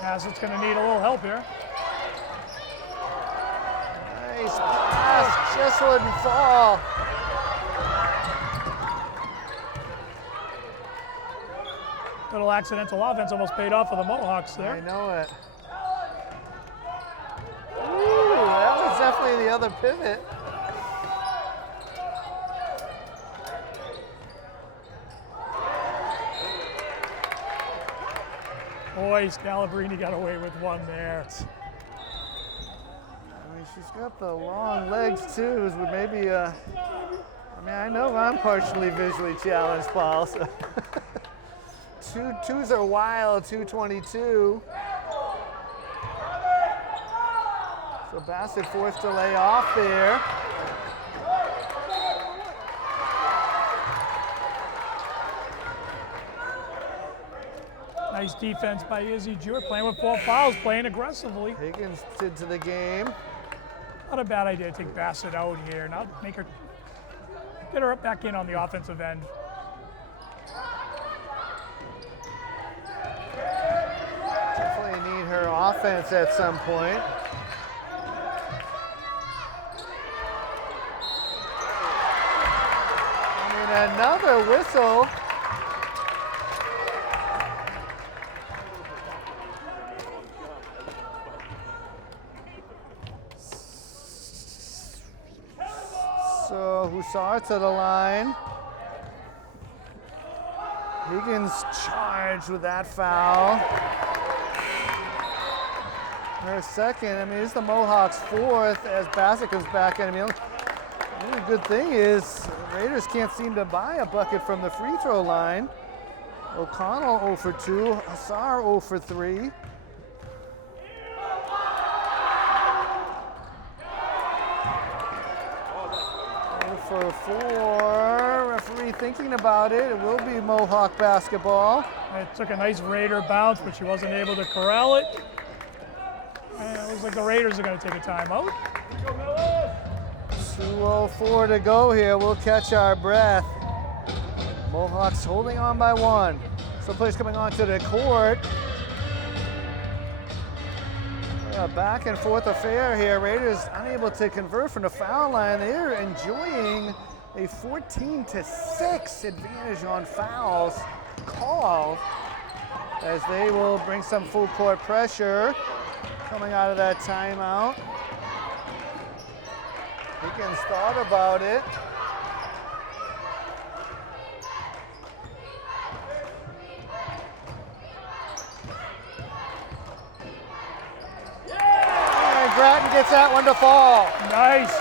Bassett's going to need a little help here. Nice pass, just wouldn't fall. Little accidental offense almost paid off for the Mohawks there. I know it. Ooh, that was definitely the other pivot. Boy, Scalabrini got away with one there. I mean, she's got the long legs too, but maybe, I mean, I know I'm partially visually challenged, Paul, so. Twos are wild, 222. So Bassett forced to lay off there. Nice defense by Izzy Jewett, playing with 4 fouls, playing aggressively. Higgins into the game. Not a bad idea to take Bassett out here. Now make her, get her back in on the offensive end. Definitely need her offense at some point. I mean, another whistle. So Hussar to the line. Higgins charged with that foul. Her second. I mean, it's the Mohawks' fourth as Bassett comes back in. I mean, the only good thing is Raiders can't seem to buy a bucket from the free throw line. O'Connell 0 for 2, Hussar 0 for 3. For 4, referee thinking about it. It will be Mohawk basketball. It took a nice Raider bounce, but she wasn't able to corral it. And it looks like the Raiders are going to take a timeout. 2:04 to go here. We'll catch our breath. Mohawks holding on by 1. So players coming onto the court. A back and forth affair here. Raiders unable to convert from the foul line. They're enjoying a 14-6 advantage on fouls called as they will bring some full court pressure coming out of that timeout. Higgins thought about it. Grattan gets that one to fall. Nice.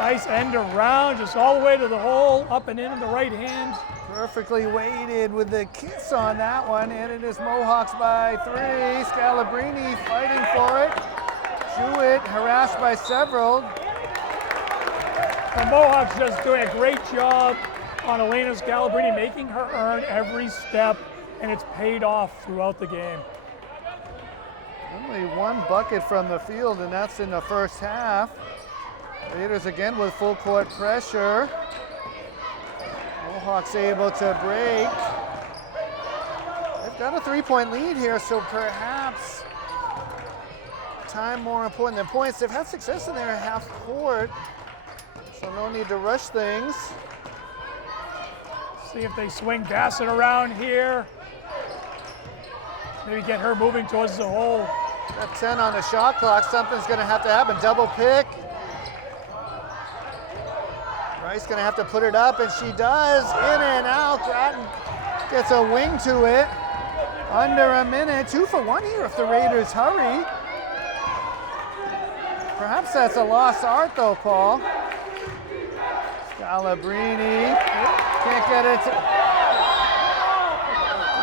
Nice end around, just all the way to the hole, up and in the right hand. Perfectly weighted with the kiss on that one, and it is Mohawks by 3. Scalabrini fighting for it. Jewett harassed by several. The Mohawks just doing a great job on Elena Scalabrini, making her earn every step, and it's paid off throughout the game. Only 1 bucket from the field, and that's in the first half. Raiders again with full court pressure. Mohawks able to break. They've got a 3-point lead here, so perhaps time more important than points. They've had success in their half court, so no need to rush things. See if they swing Bassett around here. Maybe get her moving towards the hole. Got 10 on the shot clock. Something's going to have to happen. Double pick. Rice going to have to put it up, and she does. In and out. Grattan gets a wing to it. Under a minute. 2 for 1 here if the Raiders hurry. Perhaps that's a lost art, though, Paul. Scalabrini can't get it to...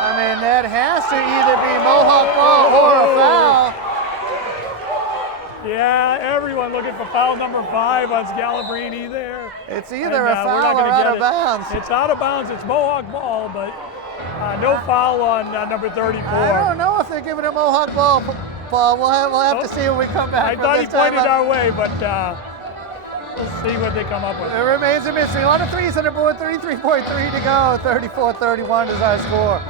I mean, that has to either be Mohawk ball or a foul. Yeah, everyone looking for foul number 5 on Scalabrini there. It's either a foul or out of bounds. It's out of bounds. It's Mohawk ball, but no foul on number 34. I don't know if they're giving a Mohawk ball, Paul. We'll have to see when we come back. I thought he pointed our way, but we'll see what they come up with. It remains a mystery. A lot of threes on the board. 33.3 to go. 34-31 is our score.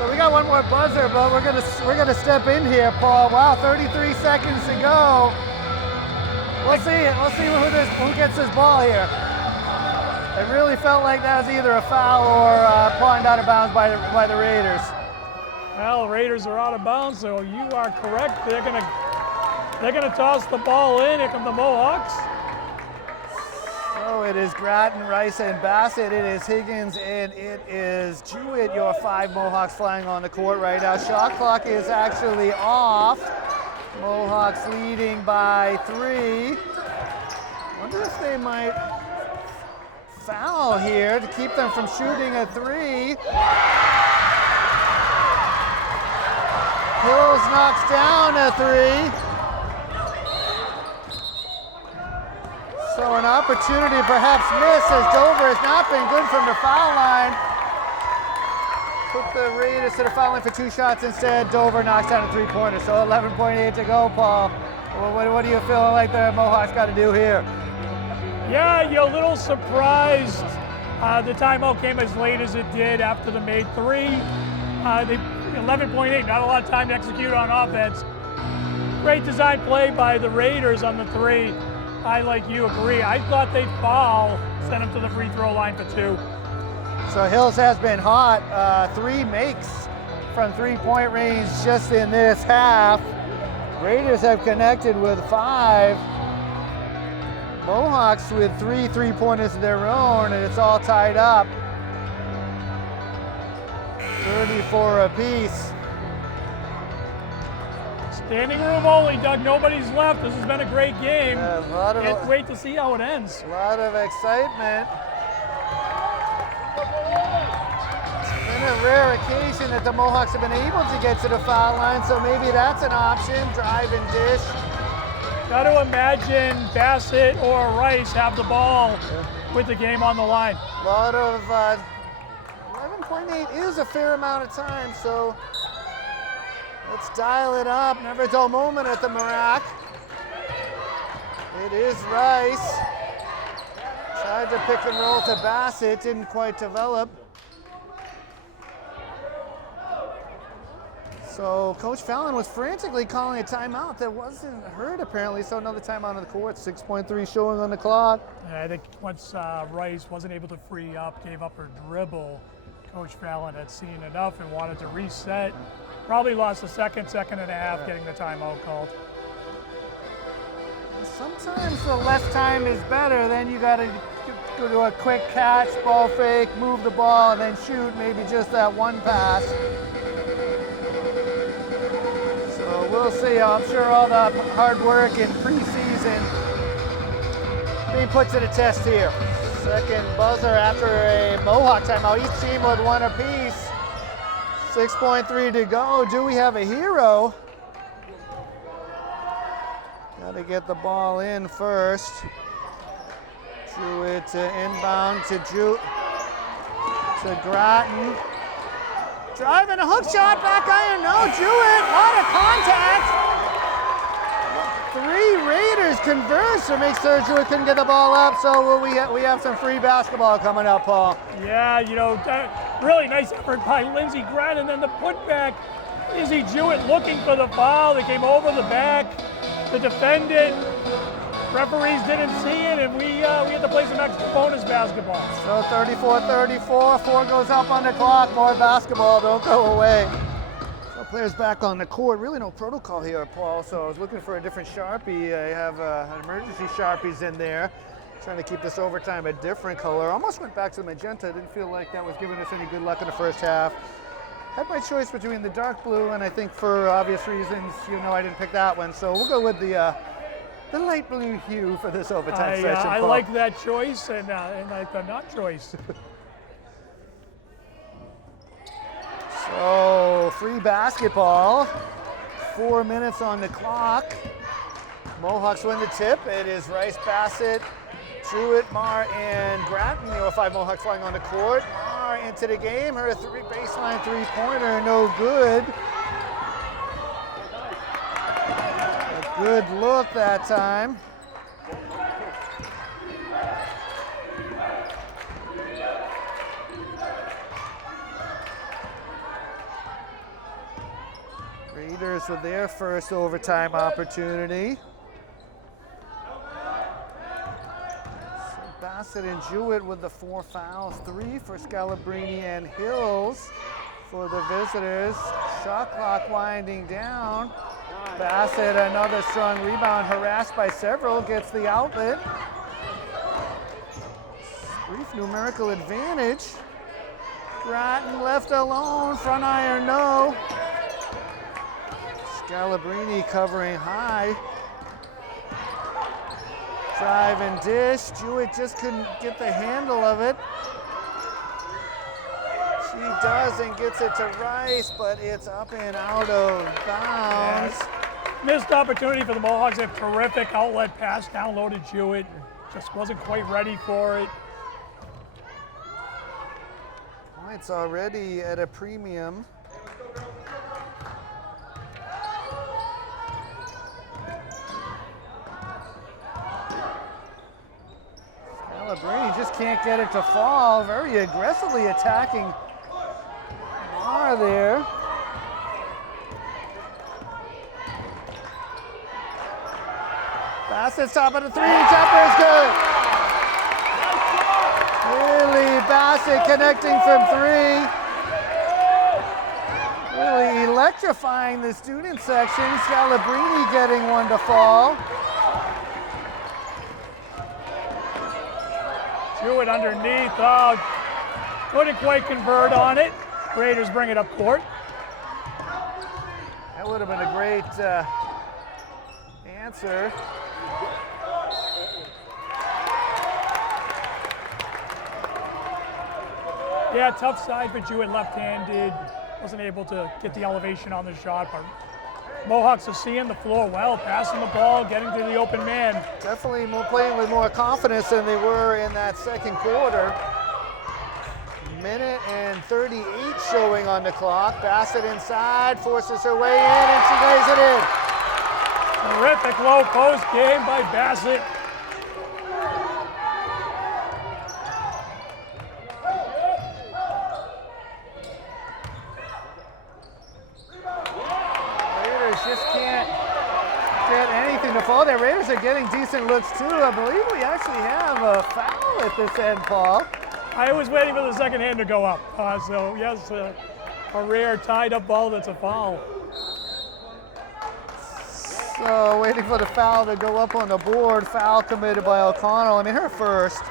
So we got one more buzzer, but we're gonna step in here, Paul. Wow, 33 seconds to go. We'll see who gets this ball here. It really felt like that was either a foul or pulling out of bounds by the Raiders. Well, Raiders are out of bounds, so you are correct. They're gonna toss the ball in. Here come the Mohawks. So it is Grattan, Rice, and Bassett. It is Higgins, and it is Jewett, your 5 Mohawks flying on the court right now. Shot clock is actually off. Mohawks leading by 3. Wonder if they might foul here to keep them from shooting a 3. Hills knocks down a 3. So an opportunity perhaps missed as Dover has not been good from the foul line. Put the Raiders to the foul line for 2 shots instead. Dover knocks down a 3-pointer. So 11.8 to go, Paul. What do you feel like the Mohawks got to do here? Yeah, you're a little surprised the timeout came as late as it did after the made 3. 11.8, not a lot of time to execute on offense. Great design play by the Raiders on the 3. I, like you, agree. I thought they'd foul, send them to the free throw line for 2. So Hills has been hot. 3 makes from 3-point range just in this half. Raiders have connected with 5. Mohawks with 3 3-pointers of their own, and it's all tied up. 34 apiece. Standing room only, Doug. Nobody's left. This has been a great game. Can't wait to see how it ends. A lot of excitement. It's been a rare occasion that the Mohawks have been able to get to the foul line, so maybe that's an option. Drive and dish. Got to imagine Bassett or Rice have the ball with the game on the line. A lot of 11.8 is a fair amount of time, so let's dial it up. Never a dull moment at the Marac. It is Rice. Tried to pick and roll to Bassett, didn't quite develop. So Coach Fallon was frantically calling a timeout that wasn't heard apparently, so another timeout on the court, 6.3 showing on the clock. Yeah, I think once Rice wasn't able to free up, gave up her dribble, Coach Fallon had seen enough and wanted to reset. Probably lost a second and a half getting the timeout called. Sometimes the less time is better, then you gotta go to a quick catch, ball fake, move the ball, and then shoot, maybe just that one pass. So we'll see. I'm sure all the hard work in preseason being put to the test here. Second buzzer after a Mohawk timeout. Each team with 1 apiece. 6.3 to go. Do we have a hero? Got to get the ball in first. Jewett inbound to Grattan. Driving a hook shot, back iron, no, Jewett, a lot of contact. 3 Raiders converge to make sure Jewett couldn't get the ball up, so we have some free basketball coming up, Paul. Yeah, you know, really nice effort by Lindsey Grattan, and then the putback, Izzy Jewett looking for the foul. They came over the back to defend it. Referees didn't see it, and we had to play some extra bonus basketball. So 34-34, 4 goes up on the clock, more basketball, don't go away. So players back on the court, really no protocol here, Paul, so I was looking for a different Sharpie. I have emergency Sharpies in there, trying to keep this overtime a different color. Almost went back to the magenta, didn't feel like that was giving us any good luck in the first half. Had my choice between the dark blue, and I think for obvious reasons, I didn't pick that one, so we'll go with the light blue hue for this overtime session. I Paul. like that choice and like the not choice. So free basketball, 4 minutes on the clock. Mohawks win the tip. It is Rice, Bassett, Jewett, Marr, and Grattan. 5 Mohawks flying on the court. Marr into the game. Her baseline 3-pointer, no good. Good look that time. Raiders with their first overtime opportunity. So Bassett and Jewett with the 4 fouls, 3 for Scalabrini and Hills for the visitors. Shot clock winding down. Bassett, another strong rebound, harassed by several, gets the outlet. Brief numerical advantage. Groton left alone, front iron no. Scalabrini covering high. Drive and dish. Jewett just couldn't get the handle of it. She does and gets it to Rice, but it's up and out of bounds. Yes. Missed opportunity for the Mohawks. A terrific outlet pass down low to Jewett. Just wasn't quite ready for it. Points already at a premium. Scalabrini just can't get it to fall. Very aggressively attacking Marr there. Bassett's top of the 3, jumper is good. Really, Bassett connecting from 3. Really electrifying the student section. Scalabrini getting one to fall. Jewett underneath. Oh, couldn't quite convert on it. Raiders bring it up court. That would have been a great answer. Yeah, tough side for Jewett, left-handed. Wasn't able to get the elevation on the shot, but Mohawks are seeing the floor well, passing the ball, getting to the open man. Definitely playing with more confidence than they were in that second quarter. Minute and 38 showing on the clock. Bassett inside, forces her way in, and she lays it in. Terrific low post game by Bassett. Raiders just can't get anything to fall there. Raiders are getting decent looks too. I believe we actually have a foul at this end, Paul. I was waiting for the second hand to go up. So yes, a rare tied up ball that's a foul. So waiting for the foul to go up on the board. Foul committed by O'Connell. I mean, her first.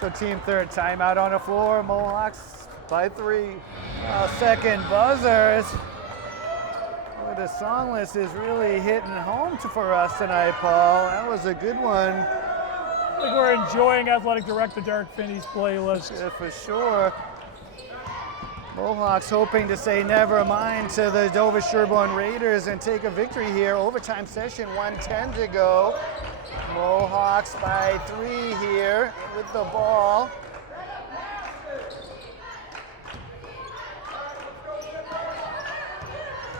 So team third. Timeout on the floor. Mohawks by 3. Second buzzers. Boy, the song list is really hitting home for us tonight, Paul. That was a good one. I think we're enjoying Athletic Director Derek Finney's playlist. Yeah, for sure. Mohawks hoping to say never mind to the Dover-Sherborn Raiders and take a victory here. Overtime session, 1:10 to go. Mohawks by 3 here with the ball.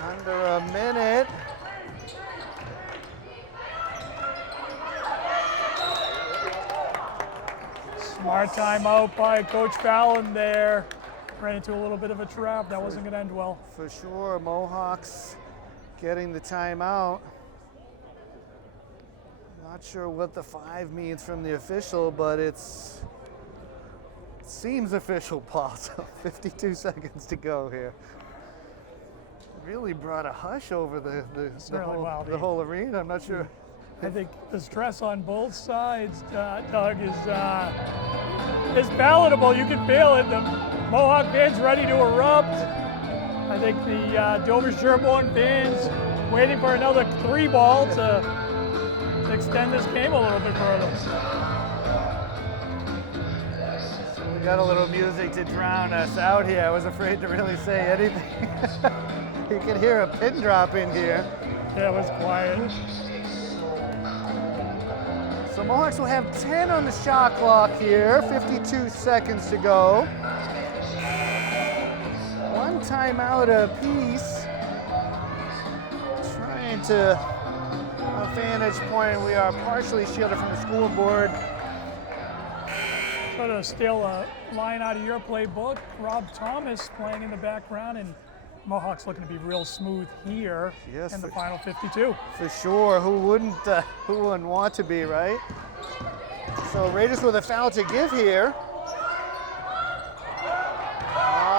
Under a minute. Smart timeout by Coach Fallon there. Ran into a little bit of a trap. That wasn't going to end well. For sure, Mohawks getting the timeout. Not sure what the 5 means from the official, but it seems official, Paul. So 52 seconds to go here. Really brought a hush over the whole arena. I'm not sure. I think the stress on both sides, Doug, is palatable. You can feel it. The Mohawk fans ready to erupt. I think the Dover-Sherborn fans waiting for another 3 ball to extend this game a little bit further. So we got a little music to drown us out here. I was afraid to really say anything. You can hear a pin drop in here. Yeah, it was quiet. So Mohawks will have 10 on the shot clock here, 52 seconds to go. 1 timeout apiece. Trying to, a vantage point, we are partially shielded from the scoreboard. Try to steal a line out of your playbook. Rob Thomas playing in the background and Mohawks looking to be real smooth here Yes, in the final 52. For sure. Who wouldn't want to be, right? So Raiders with a foul to give here.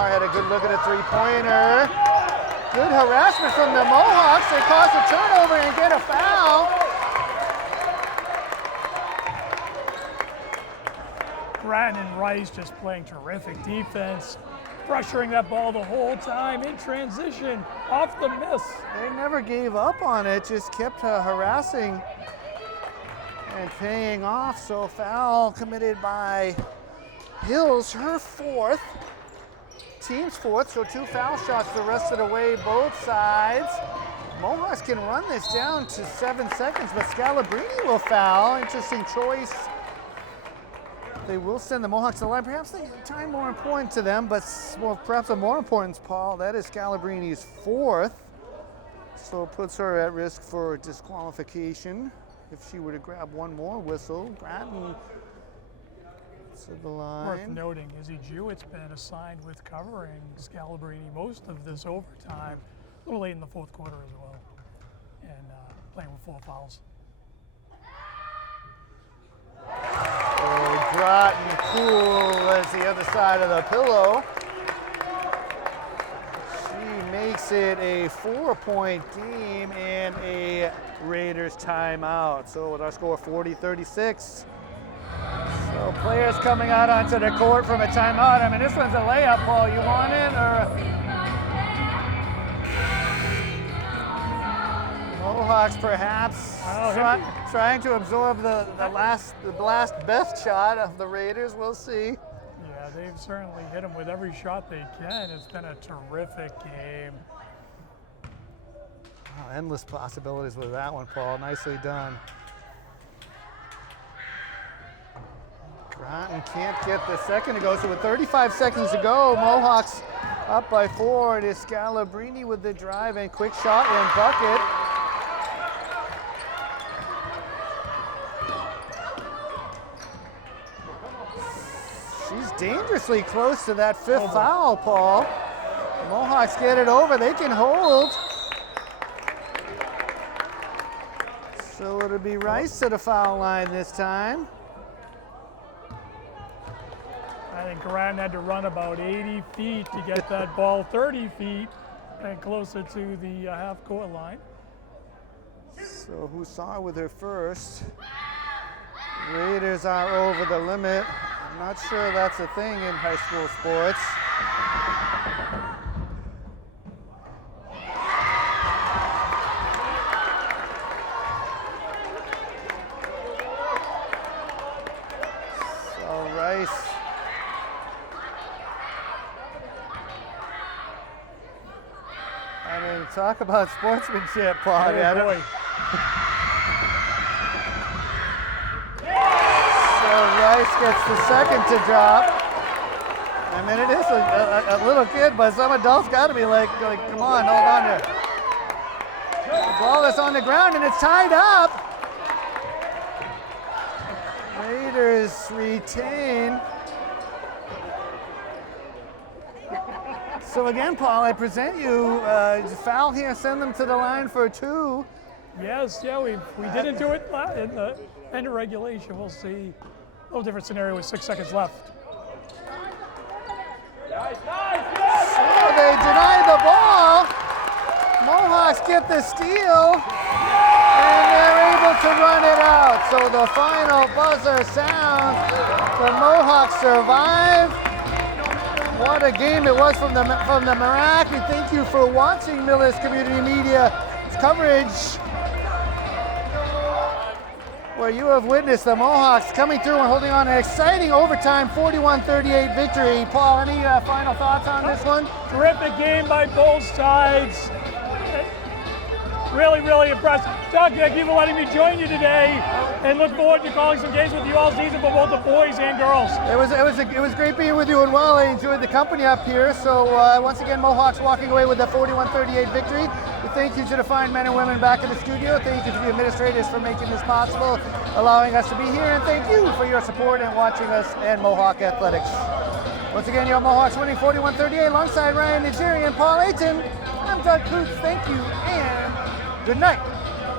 Had a good look at a three-pointer. Good harassment from the Mohawks. They cause a turnover and get a foul. Grattan and Rice just playing terrific defense, pressuring that ball the whole time in transition, off the miss. They never gave up on it, just kept harassing and paying off. So foul committed by Hills, her fourth. Team's fourth, so 2 foul shots the rest of the way, both sides. Mohawks can run this down to 7 seconds, but Scalabrini will foul. Interesting choice. They will send the Mohawks to the line. Perhaps the time more important to them, but well, perhaps of more importance, Paul, that is Scalabrini's fourth. So it puts her at risk for disqualification if she were to grab one more whistle. Grattan to the line. Worth noting, Izzy Jewett's been assigned with covering Scalabrini most of this overtime, a little late in the fourth quarter as well, and playing with 4 fouls. So Grattan cool as the other side of the pillow. She makes it a 4-point game and a Raiders timeout. So with our score 40-36. So players coming out onto the court from a timeout. I mean, this one's a layup, Paul. You want it, or? Mohawks perhaps trying to absorb the last best shot of the Raiders. We'll see. Yeah, they've certainly hit them with every shot they can. It's been a terrific game. Oh, endless possibilities with that one, Paul. Nicely done. Grattan can't get the second to go, so with 35 seconds to go, Mohawks up by 4. It is Scalabrini with the drive and quick shot and bucket. She's dangerously close to that 5th foul, Paul. The Mohawks get it over, they can hold. So it'll be Rice to the foul line this time. I think Grattan had to run about 80 feet to get that ball 30 feet and closer to the half-court line. So Hussar with her first. Raiders are over the limit. I'm not sure that's a thing in high school sports. So Rice. I mean, talk about sportsmanship, Paul. Oh, boy. Rice gets the second to drop. I mean, it is a little kid, but some adults got to be like, come on, hold on there. The ball is on the ground and it's tied up. Raiders retain. So again, Paul, I present you foul here, send them to the line for 2. Yes, yeah, we didn't do it in the end of regulation. We'll see. A little different scenario with 6 seconds left. So they deny the ball. Mohawks get the steal, and they're able to run it out. So the final buzzer sounds. The Mohawks survive. What a game it was from the Marac. We thank you for watching Millis Community Media's coverage, where you have witnessed the Mohawks coming through and holding on an exciting overtime 41-38 victory. Paul, any final thoughts on this one? Terrific game by both sides. Really, really impressed. Doug, thank you for letting me join you today, and look forward to calling some games with you all season for both the boys and girls. It was great being with you, and well, I enjoyed the company up here. So once again, Mohawks walking away with a 41-38 victory. We thank you to the fine men and women back in the studio. Thank you to the administrators for making this possible, allowing us to be here, and thank you for your support and watching us and Mohawk Athletics. Once again, your Mohawks winning 41-38 alongside Ryan Nigerian, Paul Ayton. I'm Doug Coots. Thank you and good night.